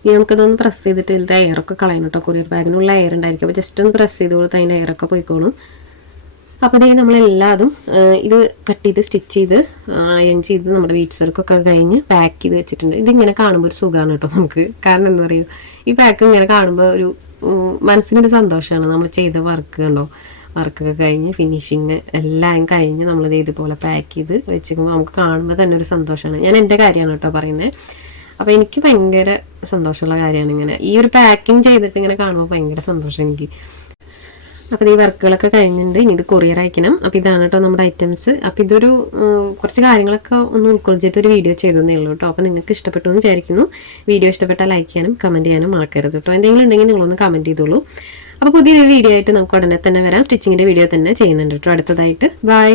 ഇനി നമുക്കിതൊന്ന് പ്രസ് ചെയ്തിട്ട് ഇതിലത്തെ എയറൊക്കെ കളയണം കേട്ടോ കൊറിയർ ബാഗിനുള്ള എയർ ഉണ്ടായിരിക്കും. അപ്പോൾ ജസ്റ്റ് ഒന്ന് പ്രസ് ചെയ്ത് കൊടുത്ത് അതിന്റെ എയറൊക്കെ പോയിക്കോളും. അപ്പോൾ ഇതേ നമ്മളെല്ലാതും ഇത് കട്ട് ചെയ്ത് സ്റ്റിച്ച് ചെയ്ത് അയൺ ചെയ്ത് നമ്മുടെ വീട്ട് സർക്കൊക്കെ കഴിഞ്ഞ് പാക്ക് ചെയ്ത് വെച്ചിട്ടുണ്ട്. ഇതിങ്ങനെ കാണുമ്പോൾ ഒരു സുഖമാണ് കേട്ടോ നമുക്ക്. കാരണം എന്താ പറയുക ഈ പാക്ക് ഇങ്ങനെ കാണുമ്പോൾ ഒരു മനസ്സിനൊരു സന്തോഷമാണ് നമ്മൾ ചെയ്ത വർക്ക് കണ്ടോ? വർക്കൊക്കെ കഴിഞ്ഞ് ഫിനിഷിങ് എല്ലാം കഴിഞ്ഞ് നമ്മളിത് ഇതുപോലെ പാക്ക് ചെയ്ത് വെച്ചിരിക്കുമ്പോൾ നമുക്ക് കാണുമ്പോൾ തന്നെ ഒരു സന്തോഷമാണ്. ഞാൻ എന്റെ കാര്യമാണ് കേട്ടോ പറയുന്നത് അപ്പോൾ എനിക്ക് ഭയങ്കര സന്തോഷമുള്ള കാര്യമാണ് ഇങ്ങനെ. ഈ ഒരു പാക്കിങ് ചെയ്തിട്ട് ഇങ്ങനെ കാണുമ്പോൾ ഭയങ്കര സന്തോഷം എനിക്ക്. അപ്പോൾ ഈ വർക്കുകളൊക്കെ കഴിഞ്ഞിട്ടുണ്ട്. ഇനി ഇത് കൊറിയർ അയക്കണം. അപ്പോൾ ഇതാണ് കേട്ടോ നമ്മുടെ ഐറ്റംസ് അപ്പോൾ ഇതൊരു കുറച്ച് കാര്യങ്ങളൊക്കെ ഒന്ന് ഉൾക്കൊള്ളിച്ചിട്ട് ഒരു വീഡിയോ ചെയ്തതേ ഉള്ളൂ കേട്ടോ. അപ്പോൾ നിങ്ങൾക്ക് ഇഷ്ടപ്പെട്ടു എന്ന് വിചാരിക്കുന്നു. വീഡിയോ ഇഷ്ടപ്പെട്ടാൽ ലൈക്ക് ചെയ്യാനും കമന്റ് ചെയ്യാനും മറക്കരുത് കേട്ടോ. എന്തെങ്കിലും ഉണ്ടെങ്കിൽ നിങ്ങളൊന്ന് കമന്റ് ചെയ്തോളൂ. അപ്പോൾ പുതിയൊരു വീഡിയോ ആയിട്ട് നമുക്ക് ഉടനെ തന്നെ വരാം. സ്റ്റിച്ചിങ്ങിന്റെ വീഡിയോ തന്നെ ചെയ്യുന്നുണ്ട് കേട്ടോ. അടുത്തതായിട്ട്. ബൈ